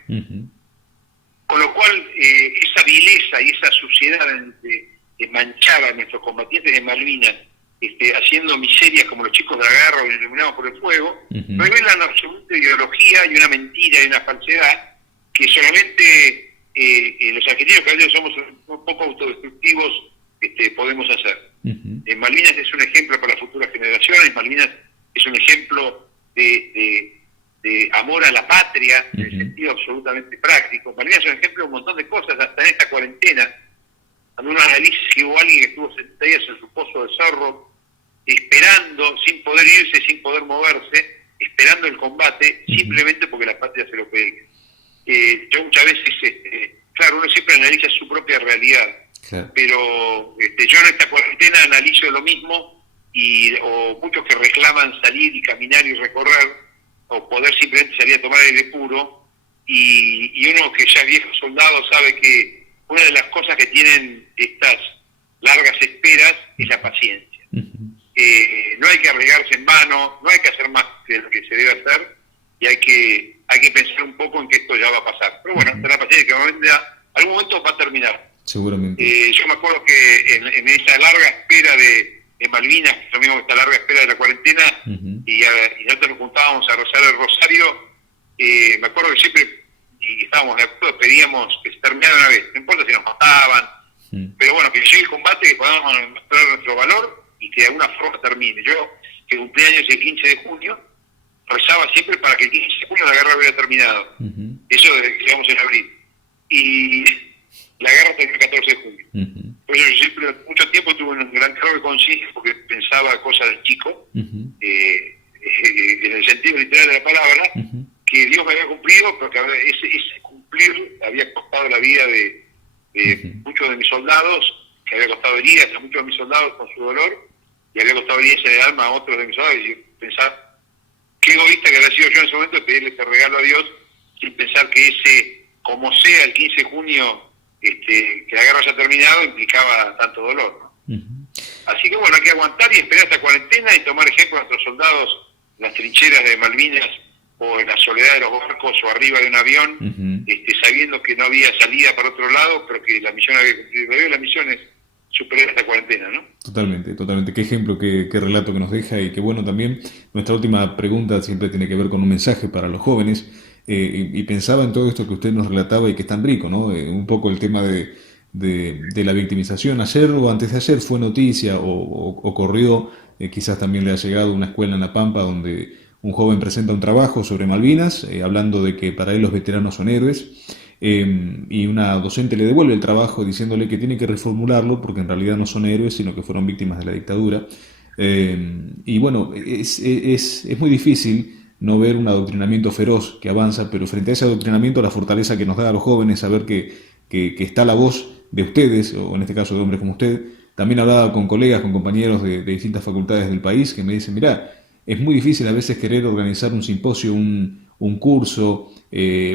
Con lo cual, esa vileza y esa suciedad de manchar a nuestros combatientes de Malvinas, haciendo miserias como los chicos de la guerra o iluminados por el fuego, revelan una absoluta ideología y una mentira y una falsedad que solamente los argentinos, que a veces somos un poco autodestructivos, podemos hacer. Malvinas es un ejemplo para las futuras generaciones, Malvinas es un ejemplo de amor a la patria, en el sentido absolutamente práctico. Malvinas es un ejemplo de un montón de cosas, hasta en esta cuarentena, cuando uno analiza que hubo alguien que estuvo 70 días en su pozo de cerro, esperando, sin poder irse, sin poder moverse, esperando el combate, simplemente porque la patria se lo pedía. Yo muchas veces, claro, uno siempre analiza su propia realidad, pero yo en esta cuarentena analizo lo mismo, o muchos que reclaman salir y caminar y recorrer, o poder simplemente salir a tomar aire puro, y uno que ya es viejo soldado sabe que una de las cosas que tienen estas largas esperas es la paciencia. No hay que arriesgarse en vano, no hay que hacer más de lo que se debe hacer, y hay que pensar un poco en que esto ya va a pasar. Pero bueno, tener paciencia, que algún momento va a terminar. Seguramente. Yo me acuerdo que en esa larga espera de Malvinas, que es lo mismo que esta larga espera de la cuarentena, y nosotros nos juntábamos a rezar el rosario, me acuerdo que siempre, y estábamos de acuerdo, pedíamos que se terminara una vez, no importa si nos mataban, pero bueno, que llegue el combate, que podamos mostrar nuestro valor y que de alguna forma termine. Yo, que cumpleaños el 15 de junio, rezaba siempre para que el 15 de junio la guerra hubiera terminado. Eso desde que llegamos en abril. Y la guerra terminó el 14 de junio. Por eso yo siempre, mucho tiempo tuve un gran cargo de conciencia porque pensaba cosas de chico, en el sentido literal de la palabra, que Dios me había cumplido, pero que ese cumplir había costado la vida de muchos de mis soldados, que había costado heridas a muchos de mis soldados con su dolor, y había costado heridas en el alma a otros de mis soldados, y pensar qué egoísta que había sido yo en ese momento de pedirle este regalo a Dios, sin pensar que ese, como sea el 15 de junio, que la guerra haya terminado, implicaba tanto dolor, ¿no? Así que bueno, hay que aguantar y esperar esta cuarentena y tomar ejemplo de nuestros soldados en las trincheras de Malvinas o en la soledad de los barcos o arriba de un avión, sabiendo que no había salida para otro lado, pero que la misión había cumplido. La misión es superar esta cuarentena, ¿no? Totalmente, totalmente. Qué ejemplo, qué relato que nos deja, y qué bueno también. Nuestra última pregunta siempre tiene que ver con un mensaje para los jóvenes, y pensaba en todo esto que usted nos relataba y que es tan rico, ¿no? Un poco el tema de la victimización. Ayer o antes de ayer fue noticia o corrió, quizás también le ha llegado, una escuela en La Pampa donde un joven presenta un trabajo sobre Malvinas, hablando de que para él los veteranos son héroes, y una docente le devuelve el trabajo diciéndole que tiene que reformularlo porque en realidad no son héroes, sino que fueron víctimas de la dictadura. Y bueno, es muy difícil no ver un adoctrinamiento feroz que avanza, pero frente a ese adoctrinamiento, la fortaleza que nos da a los jóvenes, saber que está la voz de ustedes, o en este caso de hombres como usted. También hablaba con colegas, con compañeros de distintas facultades del país que me dicen, mirá, es muy difícil a veces querer organizar un simposio, un curso,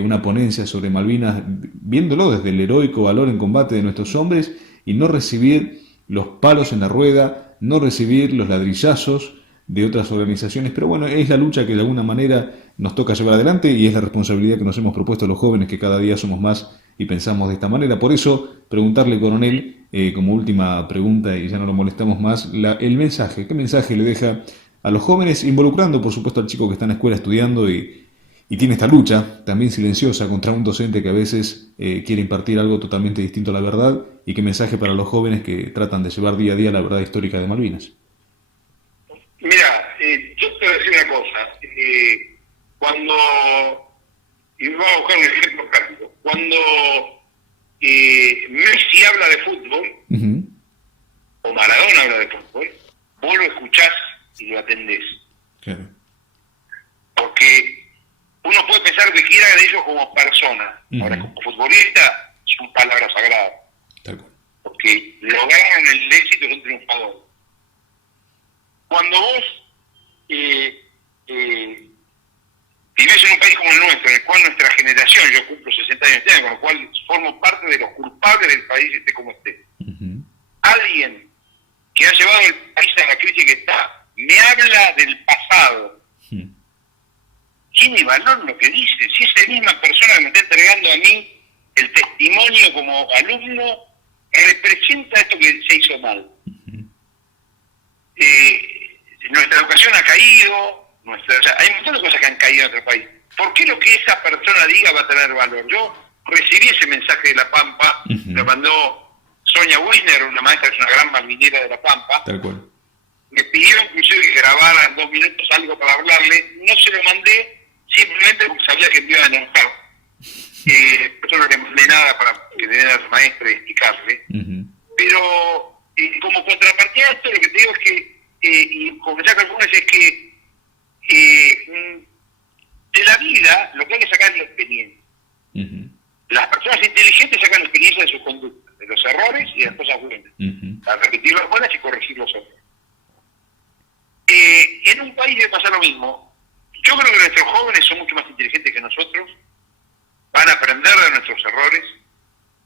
una ponencia sobre Malvinas, viéndolo desde el heroico valor en combate de nuestros hombres, y no recibir los palos en la rueda, no recibir los ladrillazos de otras organizaciones. Pero bueno, es la lucha que de alguna manera nos toca llevar adelante, y es la responsabilidad que nos hemos propuesto los jóvenes, que cada día somos más y pensamos de esta manera. Por eso, preguntarle, coronel, como última pregunta, y ya no lo molestamos más, el mensaje. ¿Qué mensaje le deja a los jóvenes, involucrando por supuesto al chico que está en la escuela estudiando y tiene esta lucha también silenciosa contra un docente que a veces quiere impartir algo totalmente distinto a la verdad? ¿Y qué mensaje para los jóvenes que tratan de llevar día a día la verdad histórica de Malvinas? Mira, yo te voy a decir una cosa. Cuando, y vamos a buscar un ejemplo práctico, cuando Messi habla de fútbol, o Maradona habla de fútbol, vos lo escuchás y lo atendés. Claro. Porque uno puede pensar que quiera de ellos como persona, ahora como futbolista son palabras sagradas, porque lograron el éxito, son triunfadores. Cuando vos vivís en un país como el nuestro, en el cual nuestra generación, yo cumplo 60 años, con lo cual formo parte de los culpables del país esté como esté, alguien que ha llevado el país a la crisis que está, me habla del pasado, tiene valor lo que dice. Si esa misma persona que me está entregando a mí el testimonio como alumno representa esto que se hizo mal. Nuestra educación ha caído, hay un montón de cosas que han caído en nuestro país. ¿Por qué lo que esa persona diga va a tener valor? Yo recibí ese mensaje de La Pampa, lo mandó Sonia Wisner, una maestra que es una gran malvinera de La Pampa. Tal cual. Me pidió inclusive que grabara en 2 minutos algo para hablarle, no se lo mandé, simplemente porque sabía que me iba a enojar. Por eso no le mandé nada para que le dé a la maestra y explicarle. Pero como contrapartida a esto, lo que te digo es que, y como ya algunas, es que de la vida lo que hay que sacar es la experiencia. Las personas inteligentes sacan la experiencia de sus conductas, de los errores y de las cosas buenas, para repetir las buenas y corregir los errores. En un país debe pasar lo mismo. Yo creo que nuestros jóvenes son mucho más inteligentes que nosotros, van a aprender de nuestros errores,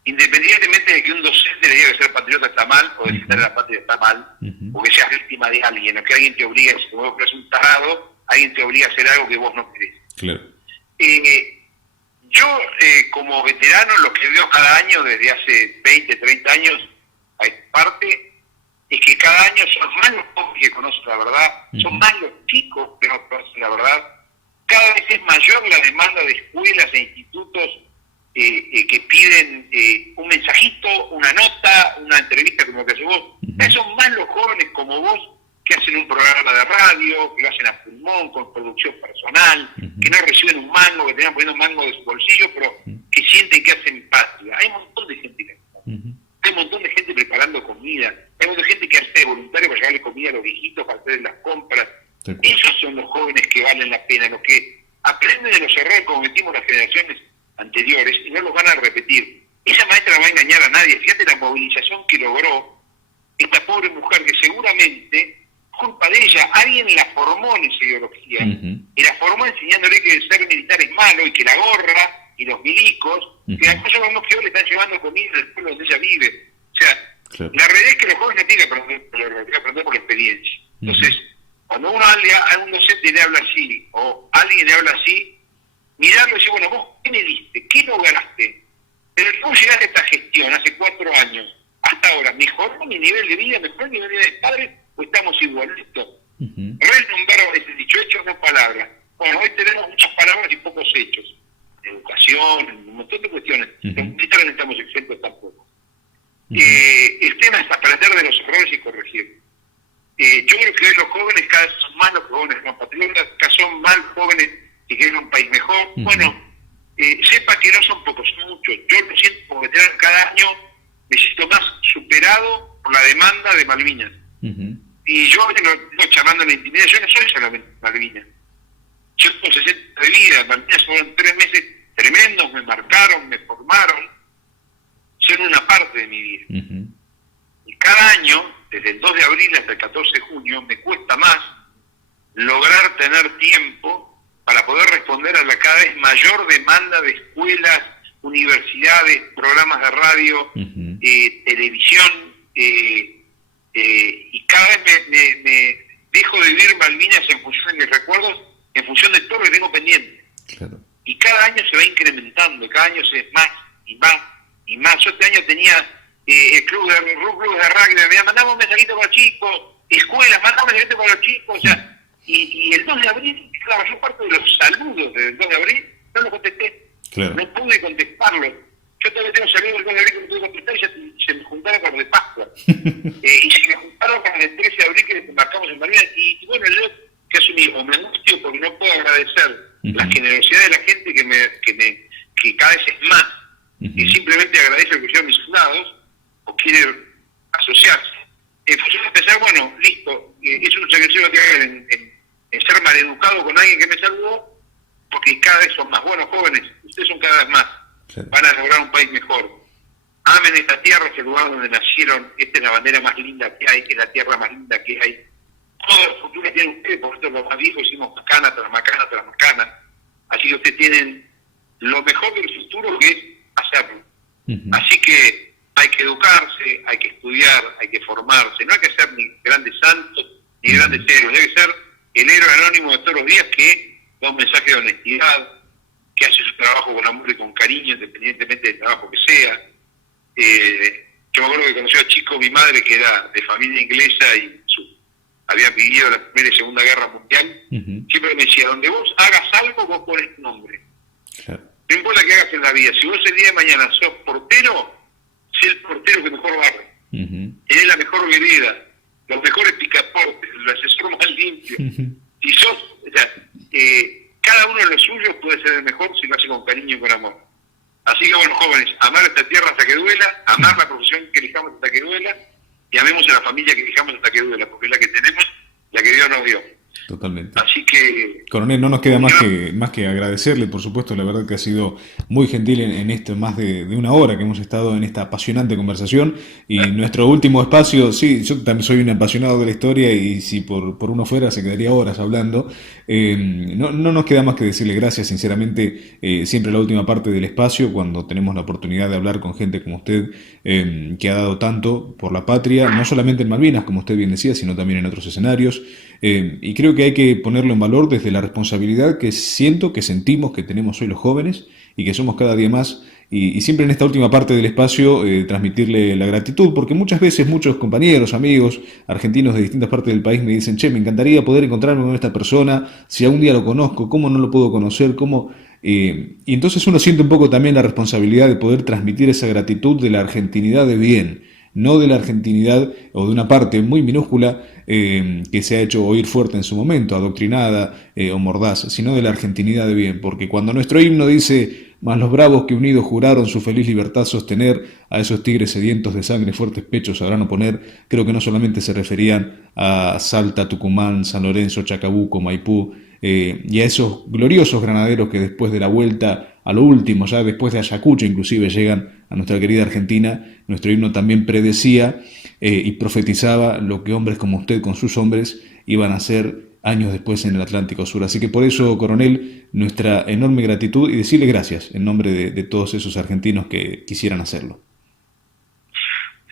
independientemente de que un docente le diga que ser patriota está mal, o defender a la patria está mal, o que seas víctima de alguien, o que alguien te obligue, como vos crees un tarado, alguien te obliga a hacer algo que vos no querés. Claro. Yo, como veterano, lo que veo cada año, desde hace 20, 30 años a esta parte, es que cada año son más los jóvenes que conocen la verdad, son más los chicos que no conocen la verdad, cada vez es mayor la demanda de escuelas e institutos que piden un mensajito, una nota, una entrevista como que haces vos. Son más los jóvenes como vos que hacen un programa de radio, que lo hacen a pulmón, con producción personal, que no reciben un mango, que terminan poniendo un mango de su bolsillo, pero que sienten que hacen patria. Hay un montón de gente que hay un montón de gente preparando comida, hay un montón de gente que hace voluntario para llevarle comida a los viejitos, para hacer las compras. Esos son los jóvenes que valen la pena, los que aprenden de los errores que cometimos las generaciones anteriores y no los van a repetir. Esa maestra no va a engañar a nadie. Fíjate la movilización que logró esta pobre mujer, que seguramente, culpa de ella, alguien la formó en esa ideología, y la formó enseñándole que ser militar es malo, y que la gorra y los milicos, que después son los que hoy le están llevando comida del pueblo donde ella vive. O sea, la realidad es que los jóvenes no tienen que aprender, pero tienen que aprender por experiencia. Entonces, cuando uno a un docente le habla así, o alguien le habla así, mirarlo y decir, bueno, vos, ¿qué me diste? ¿Qué lograste? Pero ¿cómo llegaste a esta gestión hace 4 años? Hasta ahora, ¿mejoró mi nivel de vida? ¿Mejoró mi nivel de vida de padre? ¿O estamos igualitos? Renombrar ese dicho, hechos no palabras. Bueno, hoy tenemos muchas palabras y pocos hechos. Educación, un montón de cuestiones. Los militares no estamos exentos tampoco. El tema es aprender de los errores y corregir. Yo creo que hoy los jóvenes cada vez son más los jóvenes no patriotas, cada vez son más jóvenes que quieren un país mejor. Bueno, sepa que no son pocos, son muchos. Yo lo siento como veterano, cada año me siento más superado por la demanda de Malvinas. Y yo lo charlando en la intimidad, yo no soy solamente Malvinas. Yo tengo 60 de vida, Malvinas fueron 3 meses tremendos, me marcaron, me formaron, son una parte de mi vida. Y cada año, desde el 2 de abril hasta el 14 de junio, me cuesta más lograr tener tiempo para poder responder a la cada vez mayor demanda de escuelas, universidades, programas de radio, televisión, y cada vez me dejo de vivir Malvinas en función de mis recuerdos, en función de todo lo que tengo pendiente. Claro. Y cada año se va incrementando, cada año es más y más y más. Yo este año tenía el club de rugby, me mandaba un mensajito para los chicos, escuelas, mandaba un mensajito para los chicos, o sea, y el 2 de abril, la mayor parte de los saludos del 2 de abril, no los contesté. Claro. No pude contestarlo. Yo todavía tengo saludos del 2 de abril que no pude contestar y se me juntaron con los de Pascua. Y se me juntaron con el 13 de abril que marcamos en Malvinas. Y bueno, yo que asumí, o me angustio porque no puedo agradecer la generosidad de la gente que cada vez es más, que simplemente agradece lo que hicieron mis soldados, o quiere asociarse. En función de pensar, bueno, listo, es un sacrificio que hay en ser maleducado con alguien que me saludó, porque cada vez son más buenos jóvenes, ustedes son cada vez más, van a lograr un país mejor. Amen esta tierra, este lugar donde nacieron, esta es la bandera más linda que hay, es la tierra más linda que hay. Todo el futuro que tienen ustedes, por esto los más viejos hicimos macana tras macana tras macana, así que ustedes tienen lo mejor del futuro, que es hacerlo. Así que hay que educarse, hay que estudiar, hay que formarse, no hay que ser ni grandes santos ni grandes héroes, hay que ser el héroe anónimo de todos los días que da un mensaje de honestidad, que hace su trabajo con amor y con cariño, independientemente del trabajo que sea. Yo me acuerdo que conocí a chico mi madre, que era de familia inglesa y había vivido la Primera y Segunda Guerra Mundial, siempre me decía, donde vos hagas algo, vos pones tu nombre. Claro. No importa qué hagas en la vida, si vos el día de mañana sos portero, sé el portero que mejor barre, tenés la mejor vereda, los mejores picaportes, el asesor más limpio. Si sos, o sea, cada uno de los suyos puede ser el mejor si lo hace con cariño y con amor. Así que bueno, jóvenes, amar esta tierra hasta que duela, amar la profesión que elijamos hasta que duela, y amemos a la familia que elijamos hasta que duela, porque es la que tenemos, la que Dios nos dio. Totalmente. Así que Coronel, no nos queda más que agradecerle, por supuesto, la verdad que ha sido muy gentil en esto, más de una hora que hemos estado en esta apasionante conversación. Y nuestro último espacio, sí, yo también soy un apasionado de la historia y si por uno fuera se quedaría horas hablando. No nos queda más que decirle gracias, sinceramente, siempre la última parte del espacio, cuando tenemos la oportunidad de hablar con gente como usted, que ha dado tanto por la patria, no solamente en Malvinas, como usted bien decía, sino también en otros escenarios. Y creo que hay que ponerlo en valor desde la responsabilidad que siento, que sentimos que tenemos hoy los jóvenes y que somos cada día más. Y siempre en esta última parte del espacio transmitirle la gratitud, porque muchas veces muchos compañeros, amigos, argentinos de distintas partes del país me dicen, che, me encantaría poder encontrarme con esta persona, si algún día lo conozco, ¿cómo no lo puedo conocer? ¿Cómo? Y entonces uno siente un poco también la responsabilidad de poder transmitir esa gratitud de la argentinidad de bien, no de la argentinidad o de una parte muy minúscula que se ha hecho oír fuerte en su momento, adoctrinada o mordaz, sino de la argentinidad de bien, porque cuando nuestro himno dice, mas los bravos que unidos juraron su feliz libertad sostener, a esos tigres sedientos de sangre fuertes pechos sabrán oponer, creo que no solamente se referían a Salta, Tucumán, San Lorenzo, Chacabuco, Maipú, y a esos gloriosos granaderos que después de la vuelta a lo último, ya después de Ayacucho inclusive llegan a nuestra querida Argentina. Nuestro himno también predecía y profetizaba lo que hombres como usted con sus hombres iban a hacer años después en el Atlántico Sur. Así que por eso, coronel, nuestra enorme gratitud y decirle gracias en nombre de todos esos argentinos que quisieran hacerlo.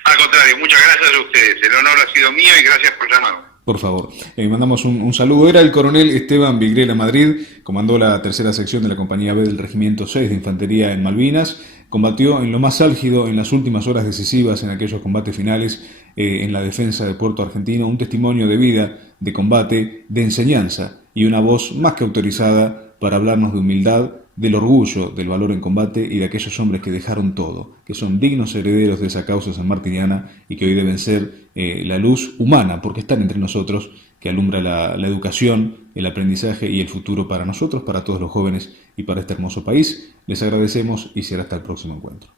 al contrario, muchas gracias a ustedes. El honor ha sido mío y gracias por llamarme. Por favor, mandamos un saludo. Era el coronel Esteban Vigrela Madrid, comandó la tercera sección de la Compañía B del Regimiento 6 de Infantería en Malvinas, combatió en lo más álgido en las últimas horas decisivas en aquellos combates finales en la defensa de Puerto Argentino, un testimonio de vida, de combate, de enseñanza y una voz más que autorizada para hablarnos de humildad, del orgullo, del valor en combate y de aquellos hombres que dejaron todo, que son dignos herederos de esa causa sanmartiniana y que hoy deben ser la luz humana, porque están entre nosotros, que alumbra la educación, el aprendizaje y el futuro para nosotros, para todos los jóvenes y para este hermoso país. Les agradecemos y será hasta el próximo encuentro.